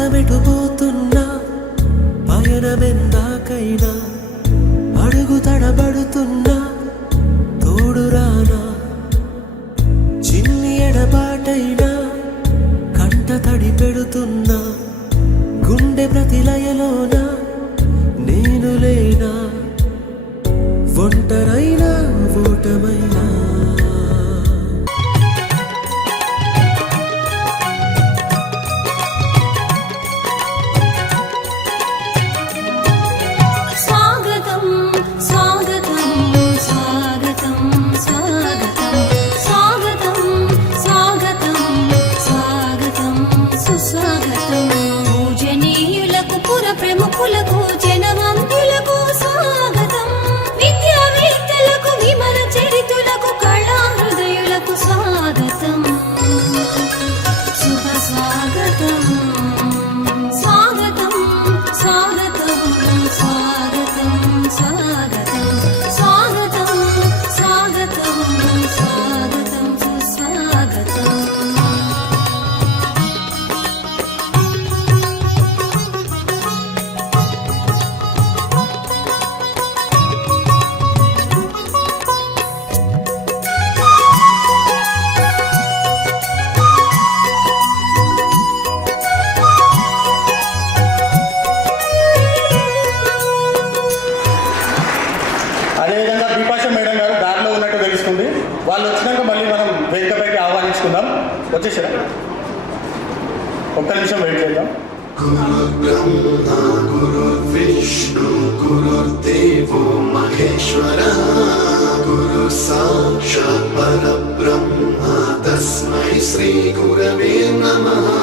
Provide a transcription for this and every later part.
పదమెటుపోతున్నా పయనమెందాకైనా అడుగు తడబడుతున్నా తోడురానా చిన్ని ఎడబాటైనా కంట తడి పెడుతున్నా గుండె ప్రతిలయలోన నేను లేనా ఒంటరైనా ఓటమైనా ప్రముఖులకు జనవంతులకు స్వాగతం విద్యావేత్తలకు విమల చరితులకు కళా హృదయులకు స్వాగతం శుభ స్వాగతం స్వాగతం స్వాగతం స్వాగతం స్వాగతం స్వాగతం స్వాగతం స్వాగతం సుస్వాగతం అదేవిధంగా బిపాష మేడం గారు దారిలో ఉన్నట్టు తెలుస్తుంది. వాళ్ళు వచ్చినాక మళ్ళీ మనం వేదికపైకి ఆహ్వానించుకుందాం. వచ్చేసారా? ఒక్క నిమిషం వెయిట్ చేద్దాం. గురుర్బ్రహ్మ గురుర్విష్ణు గురుర్దేవో మహేశ్వర గురు సాక్షాత్ పరబ్రహ్మ తస్మై శ్రీ గురవే నమః.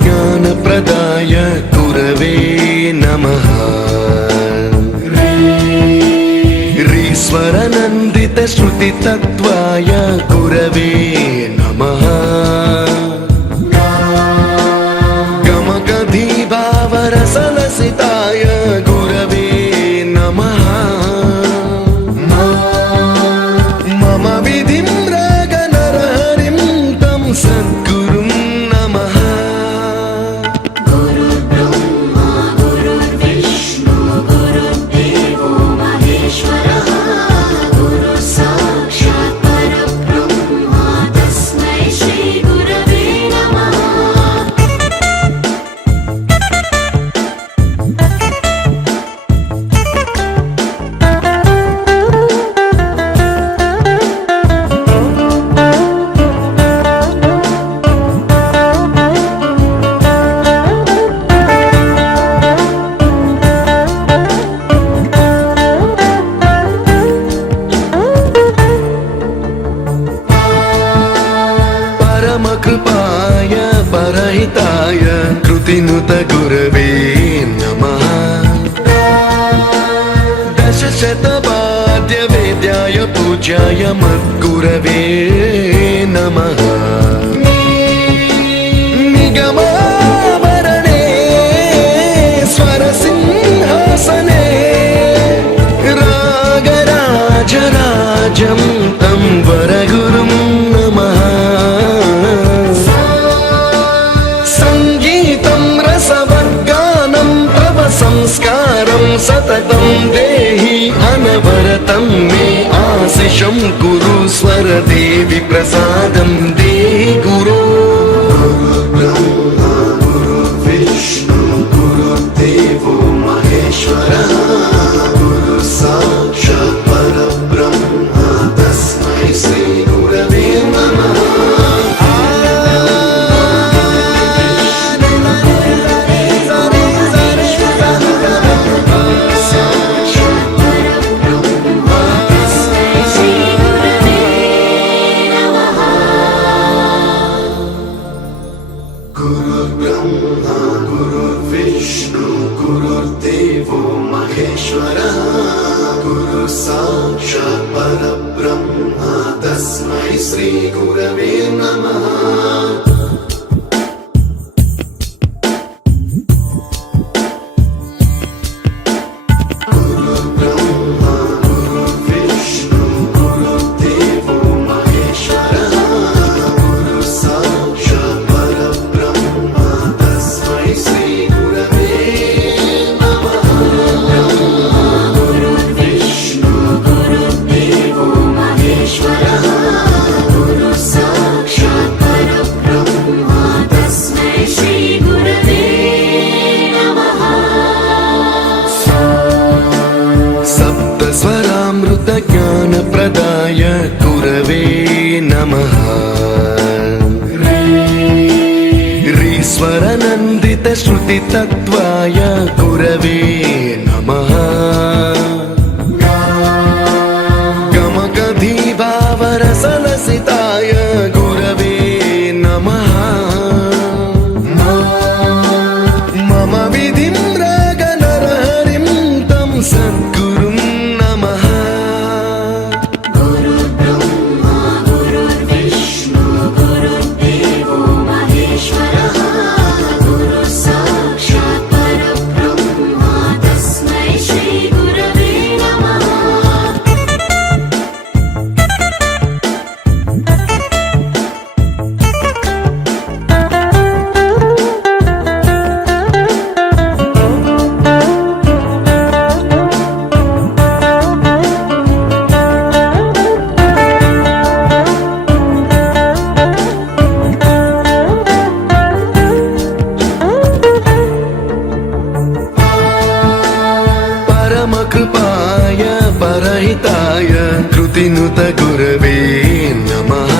ज्ञानप्रदाय गुरवे नमः. रीश्वरनन्दित श्रुतितत्त्वाय गुरवे नमः. गमगधीभावरसलसिताय गुरवे नमः. मम विधिं रागनरहरिं तं सद्गुरुं नमः. कृपाय परहिताय कृतिनुत गुरवे नमः. दशशतवाद्यवेद्याय पूज्याय मद्गुरवे नमः. निगमावरणे स्वरसिंहासने रागराजराजं तं वरगुरुं नमः. संस्कारं सततं देहि अनवरतं मे आशिषं कुरु स्वरदेवि प्रसादं देहि गुरो. गुरुर्ब्रह्मा गुरुर्विष्णु गुरुर्देवो महेश्वर गुरु साक्षात् परब्रह्म तस्मै श्री गुरवे नमः. गुरु साक्षात् परब्रह्म तस्मै श्री गुरवे नमः ज्ञानप्रदाय गुरवे नमः ईश्वरनन्दित श्रुतितत्त्वाय गुरवे नमः गमगधीभावरसलसिताय गुरवे नमः मम विधिं रागनरहरिं तं सद्गुरुं नमः कृपाय परहिताय कृतिनुत गुरवे नमः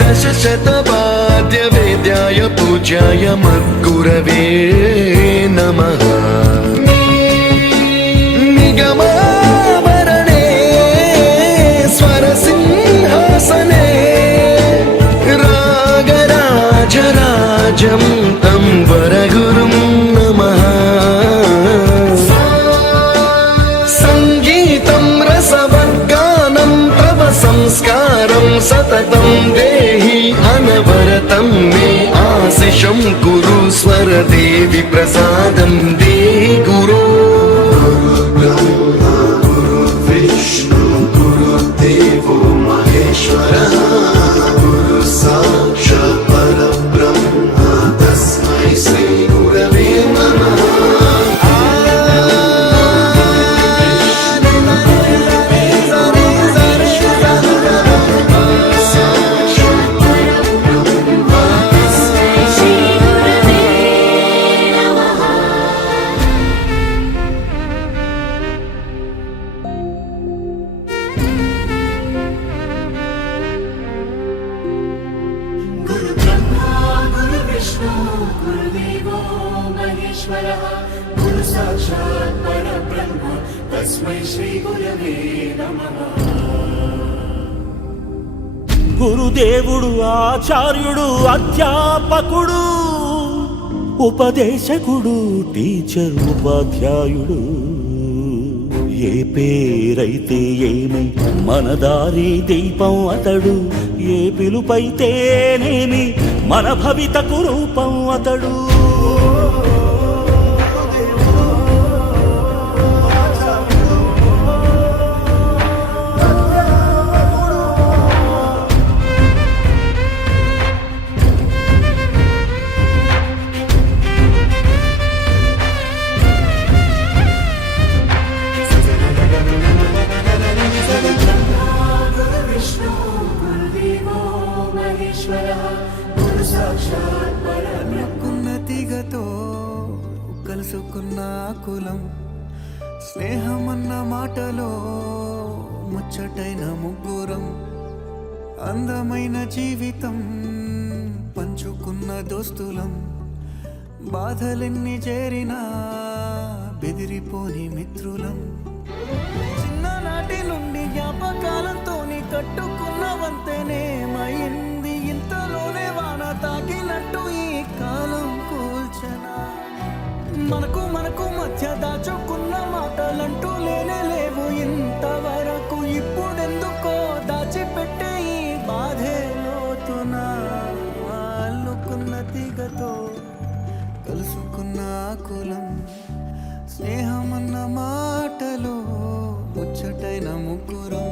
दशशतवाद्य वेद्याय पूज्याय मद्गुरवे नमः निगमावरणे स्वरसिंहासने रागराजराजं तं वरगुरुं नमः संस्कारं सततं देहि अनवरतं मे आशिषं कुरु स्वरदेवि प्रसादं देहि गुरो गुरुब्रह्मा गुरुर्विष्णु गुरुर्देवो महेश्वरः गुरु साक्षात् परब्रह्म तस्मै श्री गुरवे नमः गुरुदेवो महेश्वरः गुरु साक्षात् परब्रह्म तस्मै श्री गुरवे नमः గురుదేవుడు ఆచార్యుడు అధ్యాపకుడు ఉపదేశకుడు టీచర్ ఉపాధ్యాయుడు ఏ పేరైతే ఏమి మన దారి దీపం అతడు ఏ పిలుపైతేనేమి మన భవితకు రూపం అతడు కలుసుకున్న కులం స్నేహమన్న మాటలో ముచ్చటైన ముగ్గురం అందమైన జీవితం పంచుకున్న దోస్తులం బాధలెన్ని చేరినా బెదిరిపోని మిత్రులం చిన్ననాటి నుండి జ్ఞాపకాలతోని కట్టుకున్న వంతెనేమైంది ఇంతలోనే వాన తాకినట్టు ఈ కాలం కూల్చనా మనకు మధ్య దాచుకున్న మాటలు నా కులం స్నేహమన్న మాటలో ముచ్చటైన ముగ్గురం.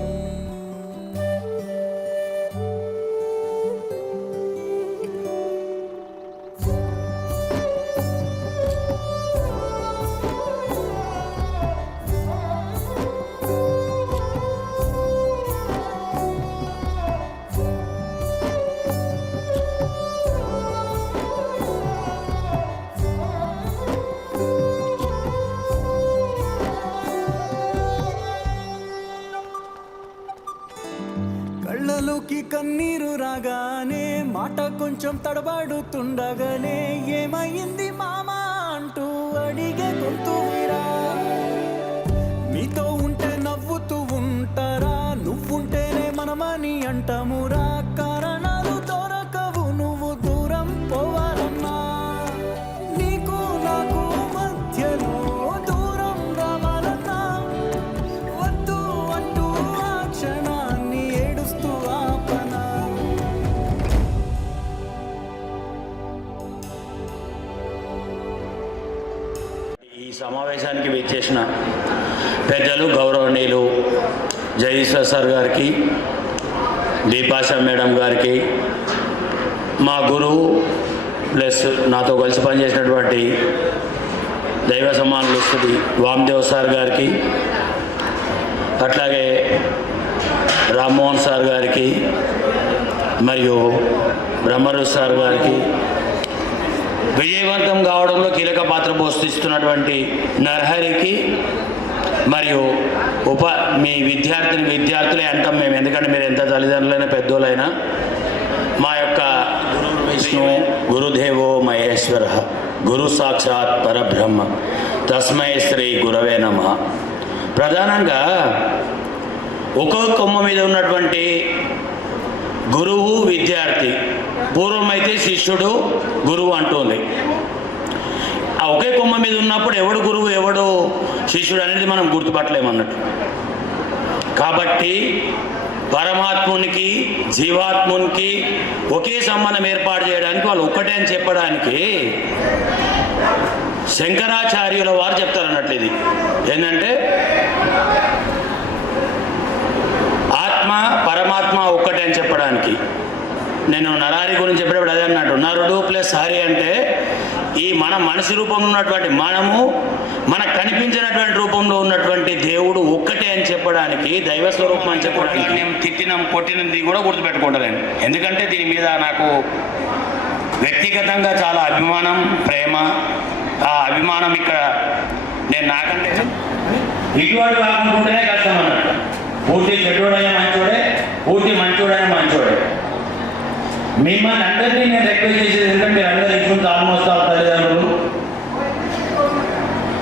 కళ్ళలోకి కన్నీరు రాగానే మాట కొంచెం తడబడుతుండగానే ఏమైంది మామా అంటూ అడిగే గొంతు మీరా. మీతో ఉంటే నవ్వుతూ ఉంటారా, నువ్వుంటేనే మనమని అంటామురా. కారణాలు దొరకవు నువ్వు దూరం పోవాలన్నా. నీకు నాకు మధ్యలో దూరం రావాలన్నా వద్దు అంటూ ఆ క్షణాన్ని ఏడుస్తూ ఆపనా. ఈ సమావేశానికి విచ్చేసిన పెద్దలు గౌరవనీయులు జగదీశ్వర్ సార్ గారికి, దీపాషా మేడం గారికి, మా గురువు ప్లస్ నాతో కలిసి పనిచేసినటువంటి దైవ సమానులు శ్రీ వామదేవ్ సార్ గారికి, అట్లాగే రామ్మోహన్ సార్ గారికి, మరియు బ్రహ్మరు సార్ గారికి, విజయవంతం కావడంలో కీలక పాత్ర పోషిస్తున్నటువంటి నర్హరికి, మరియు మీ విద్యార్థులే అంటాం మేము, ఎందుకంటే మీరు ఎంత తల్లిదండ్రులైనా పెద్దోళ్ళైనా. మా యొక్క గురు విష్ణు గురుదేవో మహేశ్వర గురు సాక్షాత్ పరబ్రహ్మ తస్మై శ్రీ గురవే నమః. ప్రధానంగా ఒక్కొక్క కొమ్మ మీద ఉన్నటువంటి గురువు విద్యార్థి, పూర్వం అయితే శిష్యుడు గురువు అంటుంది. ఆ ఒకే కొమ్మ మీద ఉన్నప్పుడు ఎవడు గురువు ఎవడు శిష్యుడు అనేది మనం గుర్తుపట్టలేమన్నట్టు. కాబట్టి పరమాత్మునికి జీవాత్మునికి ఒకే సంబంధం ఏర్పాటు చేయడానికి, వాళ్ళు ఒక్కటే అని చెప్పడానికి శంకరాచార్యుల వారు చెప్తారు అన్నట్లు. ఇది ఏంటంటే ఆత్మ పరమాత్మ ఒక్కటే అని చెప్పడానికి. నేను నరారి గురించి చెప్పేటప్పుడు అదే అన్నట్టు, నరుడు ప్లస్ హరి అంటే ఈ మన మనిషి రూపంలో ఉన్నటువంటి మనము, మనకు కనిపించినటువంటి రూపంలో ఉన్నటువంటి దేవుడు ఒక్కటే అని చెప్పడానికి, దైవ స్వరూపం అని చెప్పడానికి. నేను తిట్టినం కొట్టినది కూడా గుర్తుపెట్టుకుంటాను, ఎందుకంటే దీని మీద నాకు వ్యక్తిగతంగా చాలా అభిమానం, ప్రేమ. ఆ అభిమానం ఇక్కడ నేను నాకంటే ఇటువంటి కాకుండానే కష్టం అన్నట్టు. పూర్తి చెడ్డోడైనా మంచోడే, పూర్తి మంచోడైనా మంచోడే. మిమ్మల్ని అందరినీ నేను రిక్వెస్ట్ చేసేది ఎందుకంటే మీరు అందరూ ఇటువంటి ఆల్మోస్ట్ తల్లిదండ్రులు,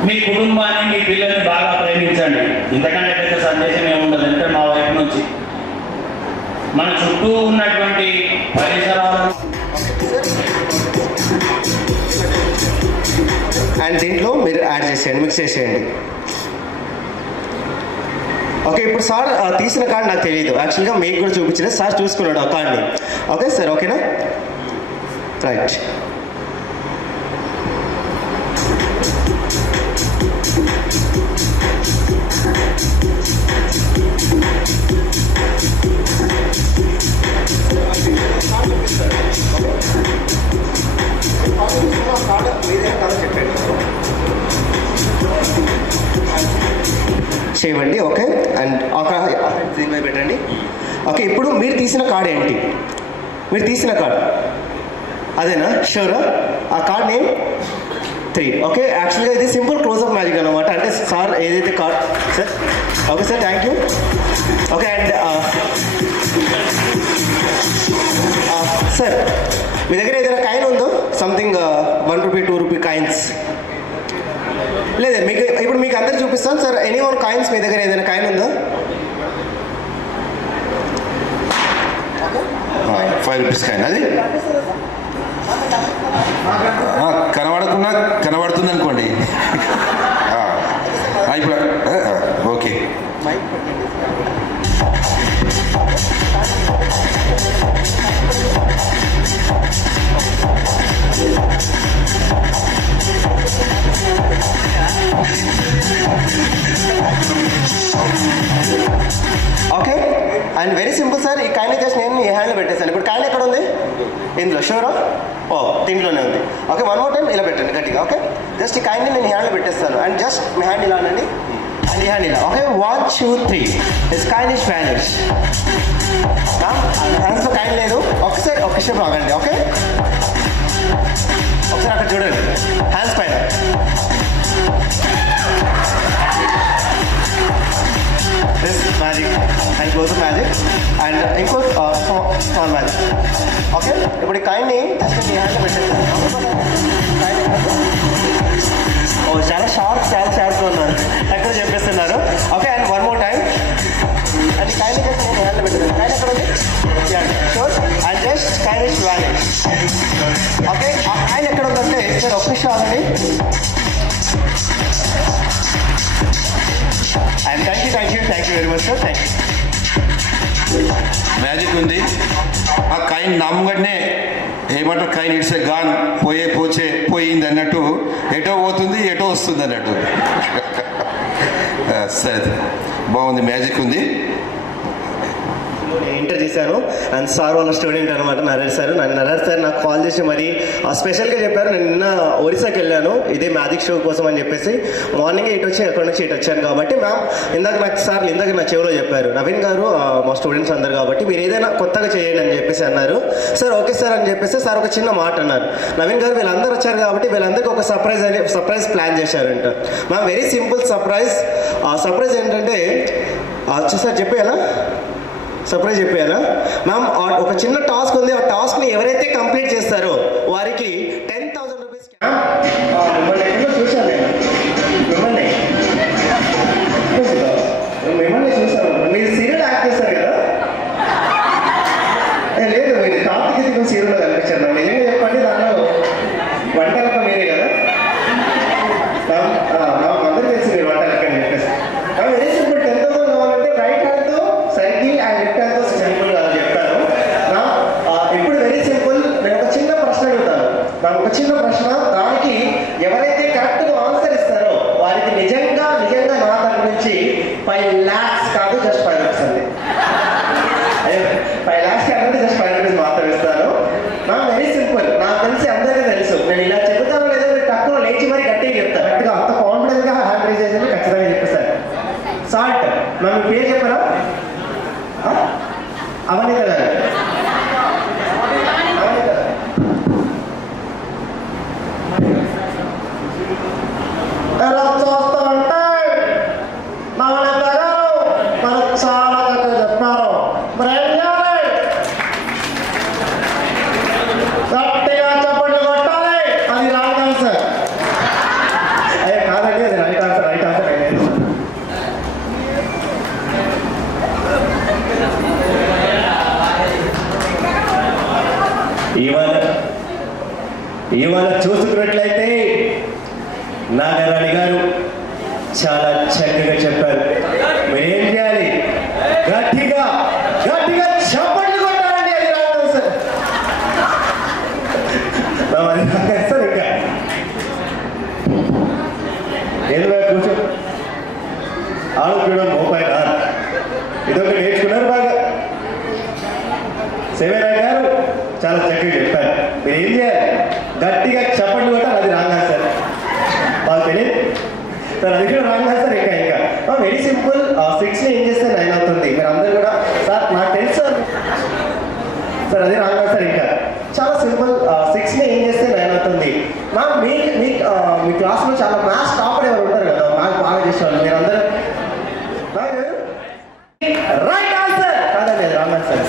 మీ కుటుంబాన్ని మీ పిల్లల్ని బాగా ప్రేమించండి. ఇంతకంటే పెద్ద సందేశం ఏముండదు. అంటే మా వైపు నుంచి మన చుట్టూ ఉన్నటువంటి పరిసరాలను అండ్ దీంట్లో మీరు యాడ్ చేసేయండి, మిక్స్ చేసేయండి. ఓకే, ఇప్పుడు సార్ తీసిన కార్డ్ నాకు తెలియదు, యాక్చువల్గా మీకు కూడా చూపించలేదు, సార్ చూసుకున్నాడు ఆ కార్డ్ని. ఓకే సార్, ఓకేనా? రైట్. చేయండి. ఓకే, అండ్ దీని మీద పెట్టండి. ఓకే, ఇప్పుడు మీరు తీసిన కార్డ్ ఏంటి? మీరు తీసిన కార్డ్ అదేనా? షూరా? ఆ కార్డ్ నేమ్ 3. ఓకే, యాక్చువల్గా ఇది సింపుల్ క్లోజ్అప్ మ్యాజిక్ అనమాట. అంటే సార్ ఏదైతే card sir. Okay sir, thank you. Okay, and sir మీ దగ్గర ఏదైనా కాయిన్ ఉందో, సంథింగ్ 1 రూపీ 2 రూపీ కాయిన్స్? లేదా మీకు ఇప్పుడు మీకు అందరు చూపిస్తాను సార్. ఎనీ వన్ కాయిన్స్ మీ దగ్గర ఏదైనా కాయిన్ ఉందా? 5 రూపీస్ కాయిన్ అది కనబడకుండా కనబడుతుంది అనుకోండి. ఇప్పుడు okay. And very simple sir, ఈ కాయిన్ జస్ట్ నేను ఈ హ్యాండ్లో పెట్టేస్తాను. ఇప్పుడు కాయిన్ ఎక్కడ ఉంది? ఇందులో. షూరా? ఓ, దీంట్లోనే ఉంది. ఓకే, వన్ మోర్ టైం ఇలా పెట్టండి గట్టిగా. ఓకే, జస్ట్ ఈ కాయిన్ని నేను ఈ హ్యాండ్లో పెట్టేస్తాను. అండ్ జస్ట్ మీ హ్యాండ్ ఇలా అనండి, అండ్ ఈ హ్యాండ్ ఇలా. Okay, 1 2 3. This coin is vanish. హ్యాండ్స్లో కాయిన్ లేదు. ఒకసారి ఒక నిమిషం ఆగండి. ఓకే, ఒకసారి అక్కడ చూడండి హ్యాండ్స్ పైన. This magic and close magic and ఇంకో స్మాల్ మ్యాజిక్. ఓకే, ఇప్పుడు ఈ కాయిన్ని జస్ట్ మీ హ్యాండ్లో పెట్టేస్తాను. ఓ, చాలా షార్ప్గా ఉన్నారు, ఎక్కడ చెప్పేస్తున్నారు. Okay, and one more time. And ఈ కాయిన్ని జస్ట్ నేను హ్యాండ్లో పెట్టేస్తాను. కాయిన్ ఎక్కడ ఉంది? Sure. And just coin is vanish. Okay, ఆ కాయిన్ ఎక్కడ ఉందంటే సార్ ఒక్క నిమిషం ఆగండి. And thank you very much sir. Thank you. Magic ఉంది. ఆ కాయిన్ నమ్మగానే ఏమంటారు, కాయిన్ ఇట్స్ ఏ గాన్, పోయింది అన్నట్టు, ఎటో పోతుంది ఎటో వస్తుంది అన్నట్టు. సరే, బాగుంది, మ్యాజిక్ ఉంది. నేను ఎంటర్ చేశాను అండ్ సార్ వాళ్ళ స్టూడెంట్ అనమాట నరేష్ సార్. నరేష్ సార్ నాకు కాల్ చేసి మరి స్పెషల్గా చెప్పారు. నేను నిన్న ఒరిస్సాకి వెళ్ళాను ఇదే మ్యాజిక్ షో కోసం అని చెప్పేసి. మార్నింగ్ 8 వచ్చి అక్కడ నుంచి 8 వచ్చాను కాబట్టి మ్యామ్ ఇందాక నా చెవిలో చెప్పారు, నవీన్ గారు మా స్టూడెంట్స్ అందరు కాబట్టి మీరు ఏదైనా కొత్తగా చేయండి అని చెప్పేసి అన్నారు. సార్ ఓకే సార్ అని చెప్పేసి సార్ ఒక చిన్న మాట అన్నారు, నవీన్ గారు వీళ్ళందరూ వచ్చారు కాబట్టి వీళ్ళందరికీ ఒక సర్ప్రైజ్ ప్లాన్ చేశారంట. Ma'am very simple surprise. ఆ సర్ప్రైజ్ ఏంటంటే సార్ చెప్పేయాలా? సర్ప్రైజ్ చెప్పేయాలా మ్యామ్? ఒక చిన్న టాస్క్ ఉంది. ఆ టాస్క్ని ఎవరైతే కంప్లీట్ చేస్తారో వారికి 10,000 రూపీస్. మిమ్మల్ని ఎక్కడో చూశాను నేను, మిమ్మల్ని చూశాను. మీరు సీరియల్ యాక్ట్ చేస్తారు కదా? లేదు, మీరు కార్తీక దీపం సీరియల్లో కనిపించారు. నాకు నిజంగా చెప్పండి, దానిలో వంటలతో మీరే కదా? అందరూ తెలిసి మీరు వంటలకి అని చెప్పేసి. Very simple. 10,000 కావాలంటే రైట్ హ్యాండ్తో సైకిల్ అండ్ లెఫ్ట్ హ్యాండ్తో సింపుల్ గా చెప్తాను. ఇప్పుడు వెరీ సింపుల్. నేను ఒక చిన్న ప్రశ్న అడుగుతాను. నాకు ఒక చిన్న ప్రశ్న, దానికి ఎవరైతే కరెక్ట్గా ఆన్సర్ ఇస్తారో వారికి నిజంగా నా తరపు నుంచి 5 lakhs కాదు, జస్ట్ 5 rupees అండి. 5 lakhs కాదంటే జస్ట్ 5 rupees మాత్రం ఇస్తాను. Very simple. నాకు తెలిసి అందరికీ తెలుసు. నేను ఇలా చెబుతాను లేదో మీరు తక్కువ లేచి మరి గట్టిగా చెప్తాను. కరెక్ట్గా అంత కాన్ఫిడెంట్గా హ్యాండ్ రైజ్ చేసి ఖచ్చితంగా చెప్పేస్తాను. సాల్ట్ మ్యామ్, పేరు చెప్పరా? అవన్నీ కదా. ఎలా చూస్తా అంటే నవనీత గారు మనకు చాలా చక్కగా చెప్పారు. మరి ఏం చేయాలి? గట్టిగా చప్పట్లు కొట్టాలి. అది రాంగ్ ఆన్సర్. అయ్యే కాదండి, అది రైట్ ఆన్సర్. ఇవాళ చూసుకున్నట్లయితే నాగరాణి గారు చాలా చక్కగా చెప్పారు. మీరేం చేయాలి? గట్టిగా చప్పట్లు కొట్టాలండి. అది రాదు సార్. ఇంకా ఎందుకు కూర్చో ఆడుకోవడం మోపైన ఇదొక నేర్చుకున్నారు బాగా. సేవేరా గారు చాలా చక్కగా చెప్పారు. మీరు ఏం చేయాలి? గట్టిగా చప్పట్లు కొట్టాలి. అది రాంగ్ సార్. మాకు తెలియదు సార్, అది కూడా రాంగ్ సార్. ఇంకా వెరీ సింపుల్. 6ని ఏం చేస్తే 9 అవుతుంది. మీరు అందరూ కూడా సార్ నాకు తెలుసు సార్, అది రాంగ్ సార్. ఇంకా చాలా సింపుల్. 6ని ఏం చేస్తే 9 అవుతుంది. మ్యామ్ మీ క్లాస్లో చాలా మ్యాథ్స్ టాపర్ ఎవరు ఉంటారు కదా, మ్యాథ్స్ బాగా చేసేవాళ్ళు. మీరు అందరూ రైట్ ఆన్సర్ కాదండి, అది wrong answer.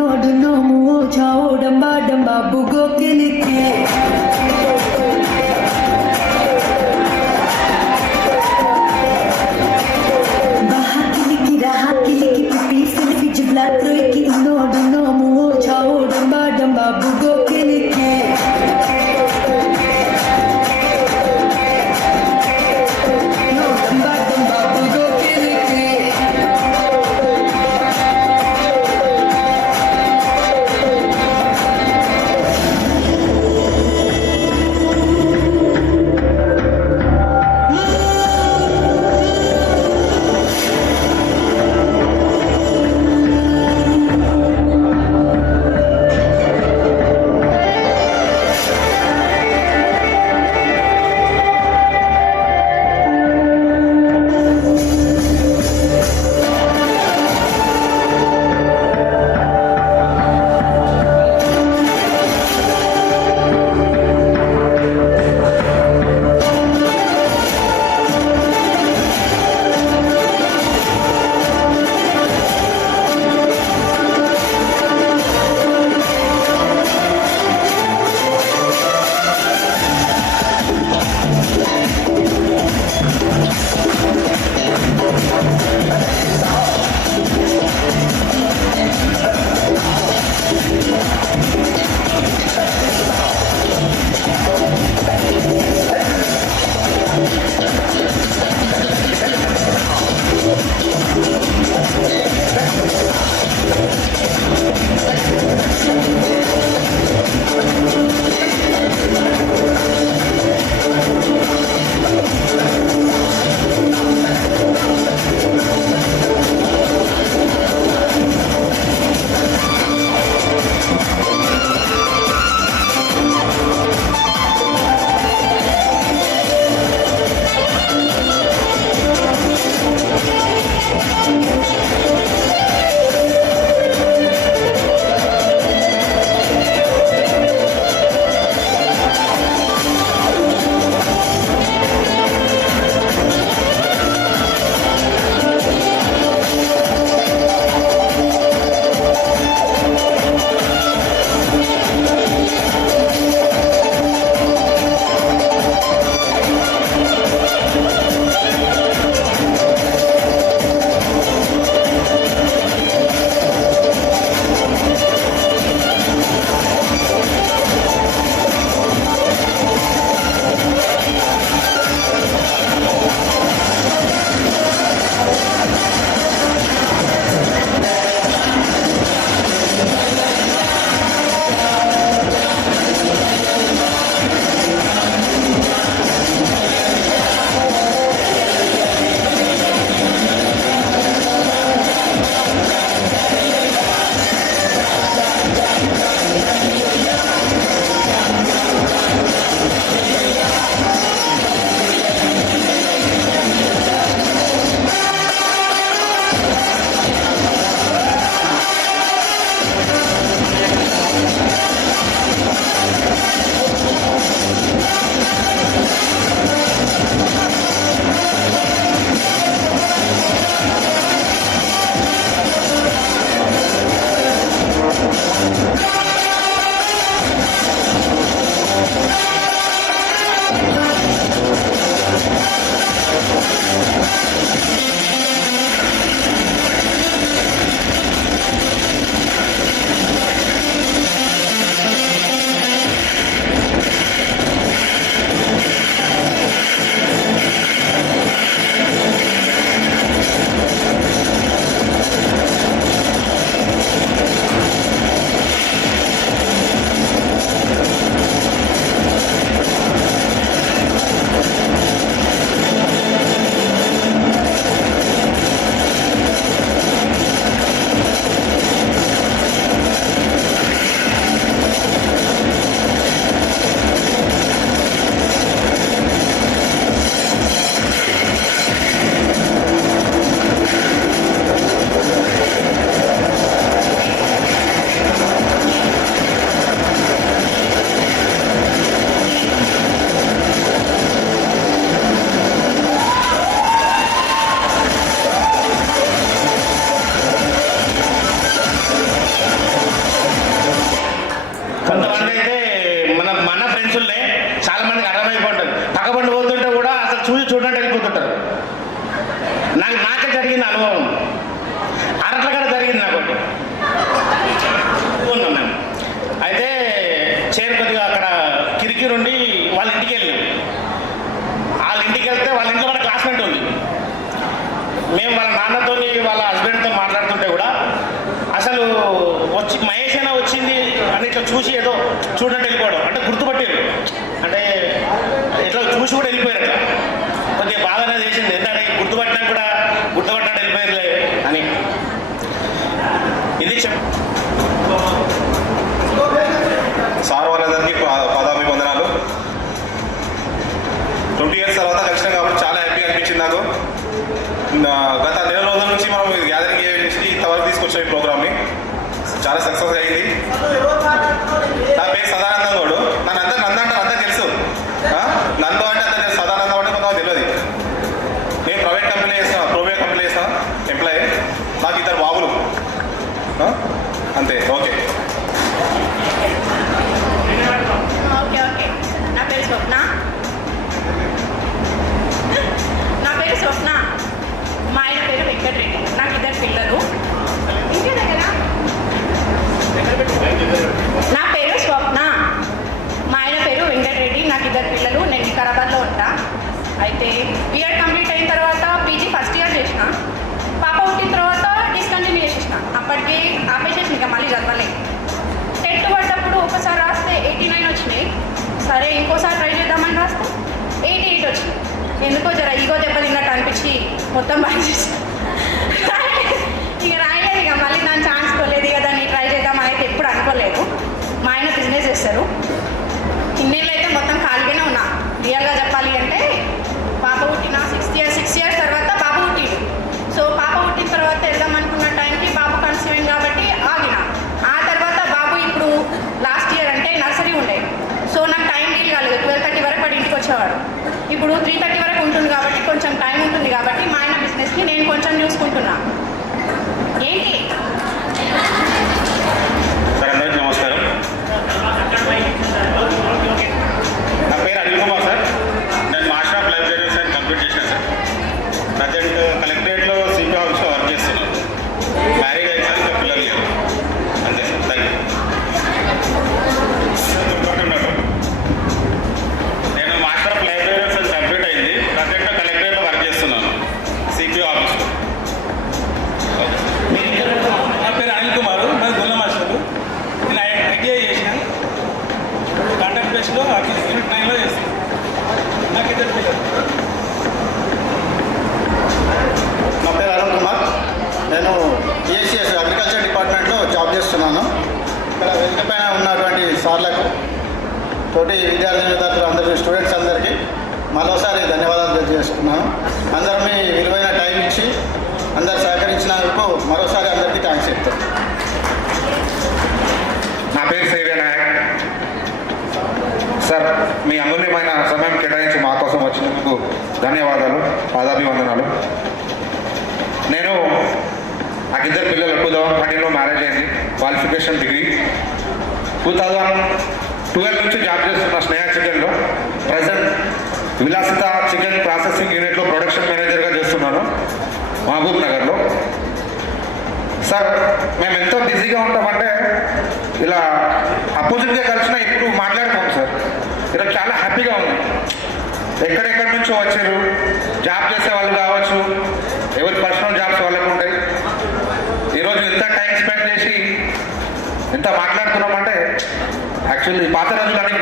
nodu nomu chao damba damba bugo kiliki baha kiliki raha kiliki pipi selfie jibla troiki nodu nomu chao damba damba bugo kiliki no damba damba bugo kiliki వచ్చి మహేష్ అయినా వచ్చింది అని ఇట్లా చూసి ఏదో చూడండి వెళ్ళిపోవడం అంటే గుర్తుపట్టారు అంటే ఇట్లా చూసి కూడా వెళ్ళిపోయారు అట్లా కొద్దిగా బాధనే చేసింది ఏంటంటే గుర్తుపట్టినా కూడా గుర్తుపట్టినట్టు వెళ్ళిపోయారులే అని ఇది సార్ వాళ్ళందరికీ పాదాభివందనాలు. 20 years తర్వాత కలిసినాం కాబట్టి చాలా హ్యాపీ అనిపించింది నాకు. గత నెల రోజుల నుంచి మనం గ్యాదరింగ్ చేసి ఇంతవరకు తీసుకొచ్చాం ఈ ప్రోగ్రామ్ని. చాలా సక్సెస్ అయింది. నా పేరు సదానందం గౌడు. నన్ను అంతా తెలుసు. నందు అంటే అంతా తెలుసు, సదానందం అంటే కొంత తెలియదు. నేను ప్రైవేట్ కంపెనీ చేస్తాను, ప్రోవే కంపెనీ చేస్తాను, ఎంప్లాయీ. నాకు 2 బాబులు అంతే. Okay okay. నా పేరు స్వప్న. మా ఆయన పేరు వెంకటరెడ్డి. నాకు 2 పిల్లలు. ఇంకే దగ్గర నా పేరు స్వప్న. మా ఆయన పేరు వెంకటరెడ్డి. నాకు 2 పిల్లలు. నేను వికారాబాద్లో ఉంటా. అయితే బీఎడ్ కంప్లీట్ అయిన తర్వాత పీజీ ఫస్ట్ ఇయర్ చేసిన. పాప పుట్టిన తర్వాత డిస్కంటిన్యూ చేసేసిన. అప్పటికి ఆపేసేసిన, ఇంకా మళ్ళీ చదవలేదు. టెట్ పడ్డప్పుడు ఒకసారి రాస్తే 89 వచ్చినాయి. సరే ఇంకోసారి ట్రై చేద్దామని రాస్తే 88 వచ్చినాయి. ఎందుకో జర ఈగో దెబ్బతిన్నట్టు అనిపించి మొత్తం బాగా చేసి ఇక రాయలేదు. ఇక మళ్ళీ దాని ఛాన్స్ పోలేదు. ఇక దాన్ని ట్రై చేద్దామని అయితే ఎప్పుడు అనుకోలేదు. మా ఆయన బిజినెస్ చేస్తారు. ఇన్నేళ్ళు అయితే మొత్తం ఖాళీగానే ఉన్నా. రియల్గా చెప్పాలి అంటే పాప పుట్టిన 6 years తర్వాత బాబు పుట్టిండు. సో పాప పుట్టిన తర్వాత వెళ్దాం అనుకున్న టైంకి బాబు కన్సీవ్ అయింది కాబట్టి ఆగిన. ఆ తర్వాత బాబు ఇప్పుడు లాస్ట్ ఇయర్ అంటే నర్సరీ ఉండే. సో నాకు టైం డీల్ కాలేదు. 12:30 వరకు వాడి ఇంటికి వచ్చేవాడు. ఇప్పుడు 3:30 వరకు ఉంటుంది కాబట్టి కొంచెం టైం ఉంటుంది కాబట్టి మా ఆయన బిజినెస్కి నేను కొంచెం చూసుకుంటున్నా. ఏంటి సార్, అందరికీ నమస్కారం. నా పేరు అనిల్ కుమార్ సార్. నేను master of library sir complete చేశాను సార్. ప్రజెంట్ కలెక్టరేట్లో సిపి ఆఫీస్లో వర్క్ చేస్తున్నాను. మ్యారేజ్ అయిన సార్, ఇంకా పిల్లలు లేరు. అంతే సార్. Thank you. నేను master of library sir complete అయింది. ప్రజెంట్ కలెక్టరేట్లో వర్క్ చేస్తున్నాను సిపి ఆఫీస్లో. నా పేరు అనిల్ కుమార్. మరి గుల్ల మాస్టరు. నేను ఐటీఐ చేసిన. కాంట్రాక్ట్ బేస్లో యూనిట్ 9లో చేస్తాను. నాకు 2 పిల్లలు. నా పేరు అరుణ్ కుమార్. నేను ఈఎస్సిఎస్ అగ్రికల్చర్ డిపార్ట్మెంట్లో జాబ్ చేస్తున్నాను. ఇక్కడ వేదిక పైన ఉన్నటువంటి సార్లకు, తోటి విద్యార్థులు, అందరికీ, స్టూడెంట్స్ అందరికీ మరోసారి ధన్యవాదాలు తెలియజేస్తున్నాను. అందరూ మీ విలువైన టైం ఇచ్చి అందరు సహకరించినందుకు మరోసారి అందరికీ థ్యాంక్స్ చెప్తాను. నా పేరు సేవ్య నాయక్. సార్, మీ అమూల్యమైన సమయం కేటాయించి మా కోసం వచ్చినందుకు ధన్యవాదాలు, పాదాభివందనాలు. నాకు 2 పిల్లలు. 2013లో మ్యారేజ్ అయింది. Qualification degree. 2012 నుంచి జాబ్ చేస్తున్న స్నేహ చికెన్లో. ప్రజెంట్ విలాసిత చికెన్ ప్రాసెసింగ్ యూనిట్లో ప్రొడక్షన్ మేనేజర్గా చేస్తున్నాను మహబూబ్ నగర్లో. సార్, మేము ఎంతో బిజీగా ఉంటామంటే ఇలా అపోజిట్గా కలిసినా ఎప్పుడు మాట్లాడుకోం సార్. ఈరోజు చాలా హ్యాపీగా ఉంది. ఎక్కడెక్కడి నుంచో వచ్చారు. జాబ్ చేసే వాళ్ళు కావచ్చు, ఎవరి పర్సనల్ జాబ్స్ వాళ్ళకు ఉంటాయి. ఈరోజు ఎంత టైం స్పెండ్ చేసి ఎంత మాట్లాడుతున్నామంటే యాక్చువల్లీ పాత రోజులన్నీ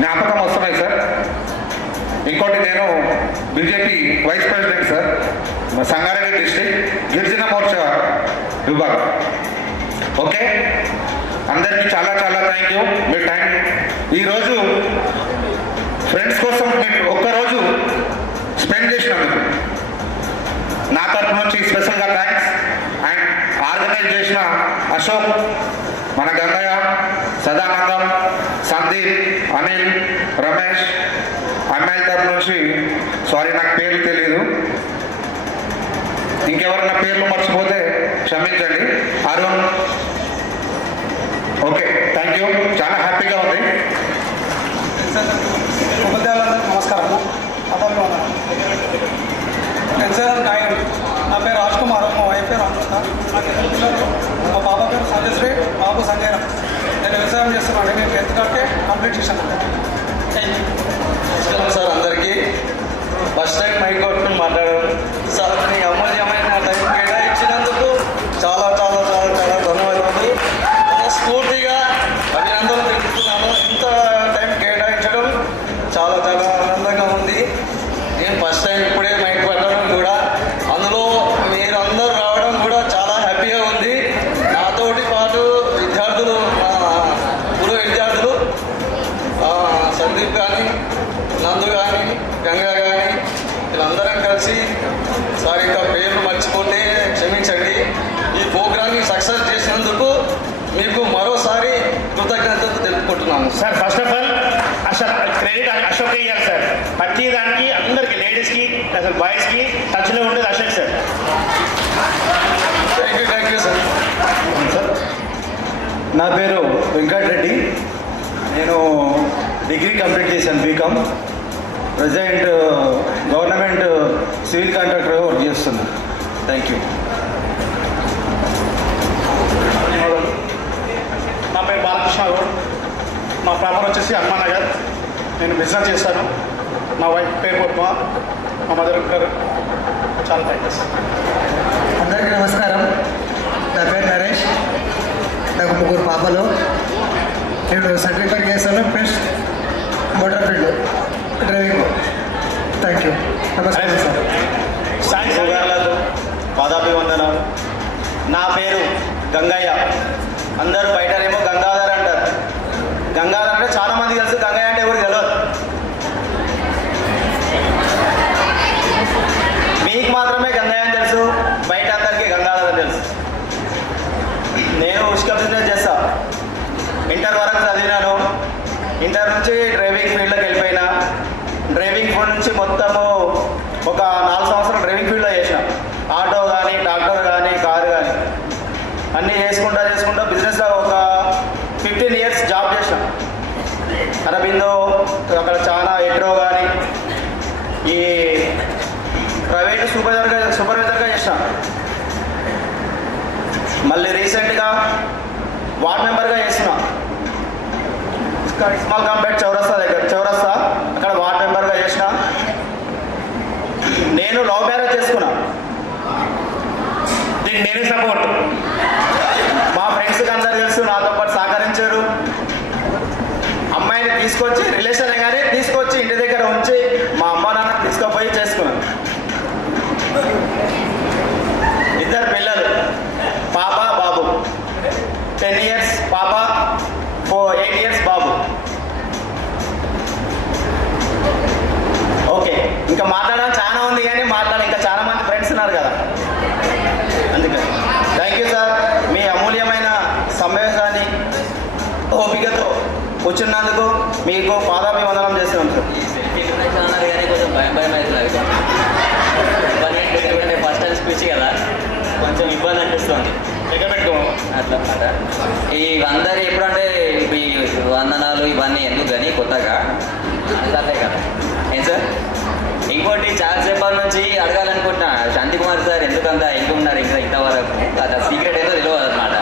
జ్ఞాపకం వస్తున్నాయి సార్. ఇంకోటి, నేను BJP vice president sir, Sangareddy district గిరిజన మోర్చా విభాగం. ఓకే, అందరికీ చాలా చాలా థ్యాంక్ యూ మీ టైం. ఈరోజు ఫ్రెండ్స్ కోసం మీరు ఒక్కరోజు స్పెండ్ చేసినందుకు నా తరఫు నుంచి స్పెషల్గా థ్యాంక్స్. అండ్ ఆర్గనైజ్ చేసిన అశోక్, మన గంగయ్య, సదానందం, సందీప్, అనిల్, రమేష్, అమ్మాయిల తరఫు నుంచి సారీ, నాకు పేర్లు తెలీదు. ఇంకెవరన్నా పేర్లు మర్చిపోతే క్షమించండి. అరుణ్. Okay, thank you. చాలా హ్యాపీగా ఉంది. ఉపాధ్యాయులందరికీ నమస్కారం. ఎన్సీఆర్ నాయకుడు. నా పేరు రాజ్ కుమార్. మా వైఫ్ పేరు అమృత. నాకు 2 పిల్లలు. మా పాప పేరు సంజయశ్రీ, బాబు సంజయ్. నేను వ్యవసాయం చేస్తున్నాను. నేను 10th క్లాస్కే కంప్లీట్ చేశాను. Thank you. నమస్కారం సార్ అందరికీ. ఫస్ట్ టైం మైక్ కొట్టుకుని మాట్లాడాను సార్. మీ అమూల్యమైన టైం కేటాయించినందుకు చాలా చాలా చాలా చాలా ధన్యవాదాలు. సక్సెస్ చేసినందుకు మీకు మరోసారి కృతజ్ఞతలు తెలుపుకుంటున్నాను. Sir first of all credit Ashok ఇవ్వాలి సార్. ప్రతి దానికి అందరికి లేడీస్కి అసలు బాయ్స్కి టచ్లో ఉండేది Ashok sir. Thank you sir. నా పేరు వెంకటరెడ్డి. నేను డిగ్రీ కంప్లీట్ చేశాను బీకామ్. ప్రజెంట్ గవర్నమెంట్ సివిల్ కాంట్రాక్టర్గా వర్క్ చేస్తున్నాను. Thank you. నా పేరు బాలకృష్ణ గౌడ్. మా ప్రాపర్ వచ్చేసి హనుమానగర్. నేను బిజినెస్ చేస్తాను. నా వైఫ్ పేరు పద్మ, మా మదర్ గారు. చాలా థ్యాంక్స్. అందరికీ నమస్కారం. నా పేరు నరేష్. నాకు 3 పాపలు. నేను సర్టిఫికేట్ చేశాను plus motor field driving. Thank you. నమస్కారం సార్. పాదాభివందనం. నా పేరు గంగయ్య. అందరూ బయటనేమో గంగాధర్ అంటారు. గంగాధర్ అంటే చాలా మంది తెలుసు, గంగయ్య అంటే ఎవరు తెలియదు. మీకు మాత్రమే గంగయ్య అని తెలుసు, బయట అందరికీ గంగాధర్ అని తెలుసు. నేను ఉష్క బిజినెస్ చేస్తా. ఇంటర్ వరకు చదివినాను. ఇంటర్ నుంచి డ్రైవింగ్ ఫీల్డ్లోకి వెళ్ళిపోయినా. డ్రైవింగ్ ఫీల్డ్ నుంచి మొత్తము ఒక 4 సంవత్సరాలు డ్రైవింగ్ ఫీల్డ్లో చేసిన. ఆటో కానీ, ట్రాక్టర్ కానీ, కారు కానీ అన్నీ చేసుకుంటా బిజినెస్లో ఒక 15 ఇయర్స్ జాబ్ చేసిన. అరబిందో అక్కడ చాలా ఎట్రో కానీ ఈ ప్రైవేట్ సూపర్వైజర్గా చేసిన. మళ్ళీ రీసెంట్గా వార్డ్ మెంబర్గా చేసిన. స్మాల్ కాంప్లెక్స్ చౌరస్తా అక్కడ వార్డ్ మెంబర్గా చేసిన. నేను లవ్ మ్యారేజ్ చేసుకున్నా. దీనికి నేనే సపోర్ట్. మా ఫ్రెండ్స్కి అందరు తెలుసు, నాతో పాటు సహకరించారు. అమ్మాయిని తీసుకొచ్చి రిలేషన్ కానీ తీసుకొచ్చి ఇంటి దగ్గర ఉంచి మా అమ్మ నాన్న తీసుకుపోయి చేసుకున్నాను. 2 పిల్లలు, పాప బాబు. 10 ఇయర్స్ పాప, 8 ఇయర్స్ బాబు. ఓకే, ఇంకా మాట్లాడడం చాలా ఉంది కానీ ఇంకా చాలా మంది ఫ్రెండ్స్ ఉన్నారు కదా, అందుకని థ్యాంక్ యూ సార్. మీ అమూల్యమైన సమావేశాన్ని ఓపికతో కూర్చున్నందుకు మీకు పాదాభివందనం చేస్తున్నాం సార్. అన్నారు కానీ కొంచెం భయం అవుతుంది. ఇబ్బంది ఎందుకంటే ఫస్ట్ టైం స్పీచ్ కదా, కొంచెం ఇబ్బంది అనిపిస్తుంది. అట్లా అన్నమాట. ఇవందరూ ఎప్పుడంటే ఈ వందనాలు ఇవన్నీ ఎందుకు కానీ కొత్తగా అదే కదా ఏం సార్. ఇంకోటి చాలాసేపటి నుంచి అడగాలనుకుంటున్నా, శాంతి కుమార్ సార్ ఎందుకంత ఉన్నారు ఇంకా ఇంతవరకు, అది సీక్రెట్ ఏదో తెలియదు అనమాట.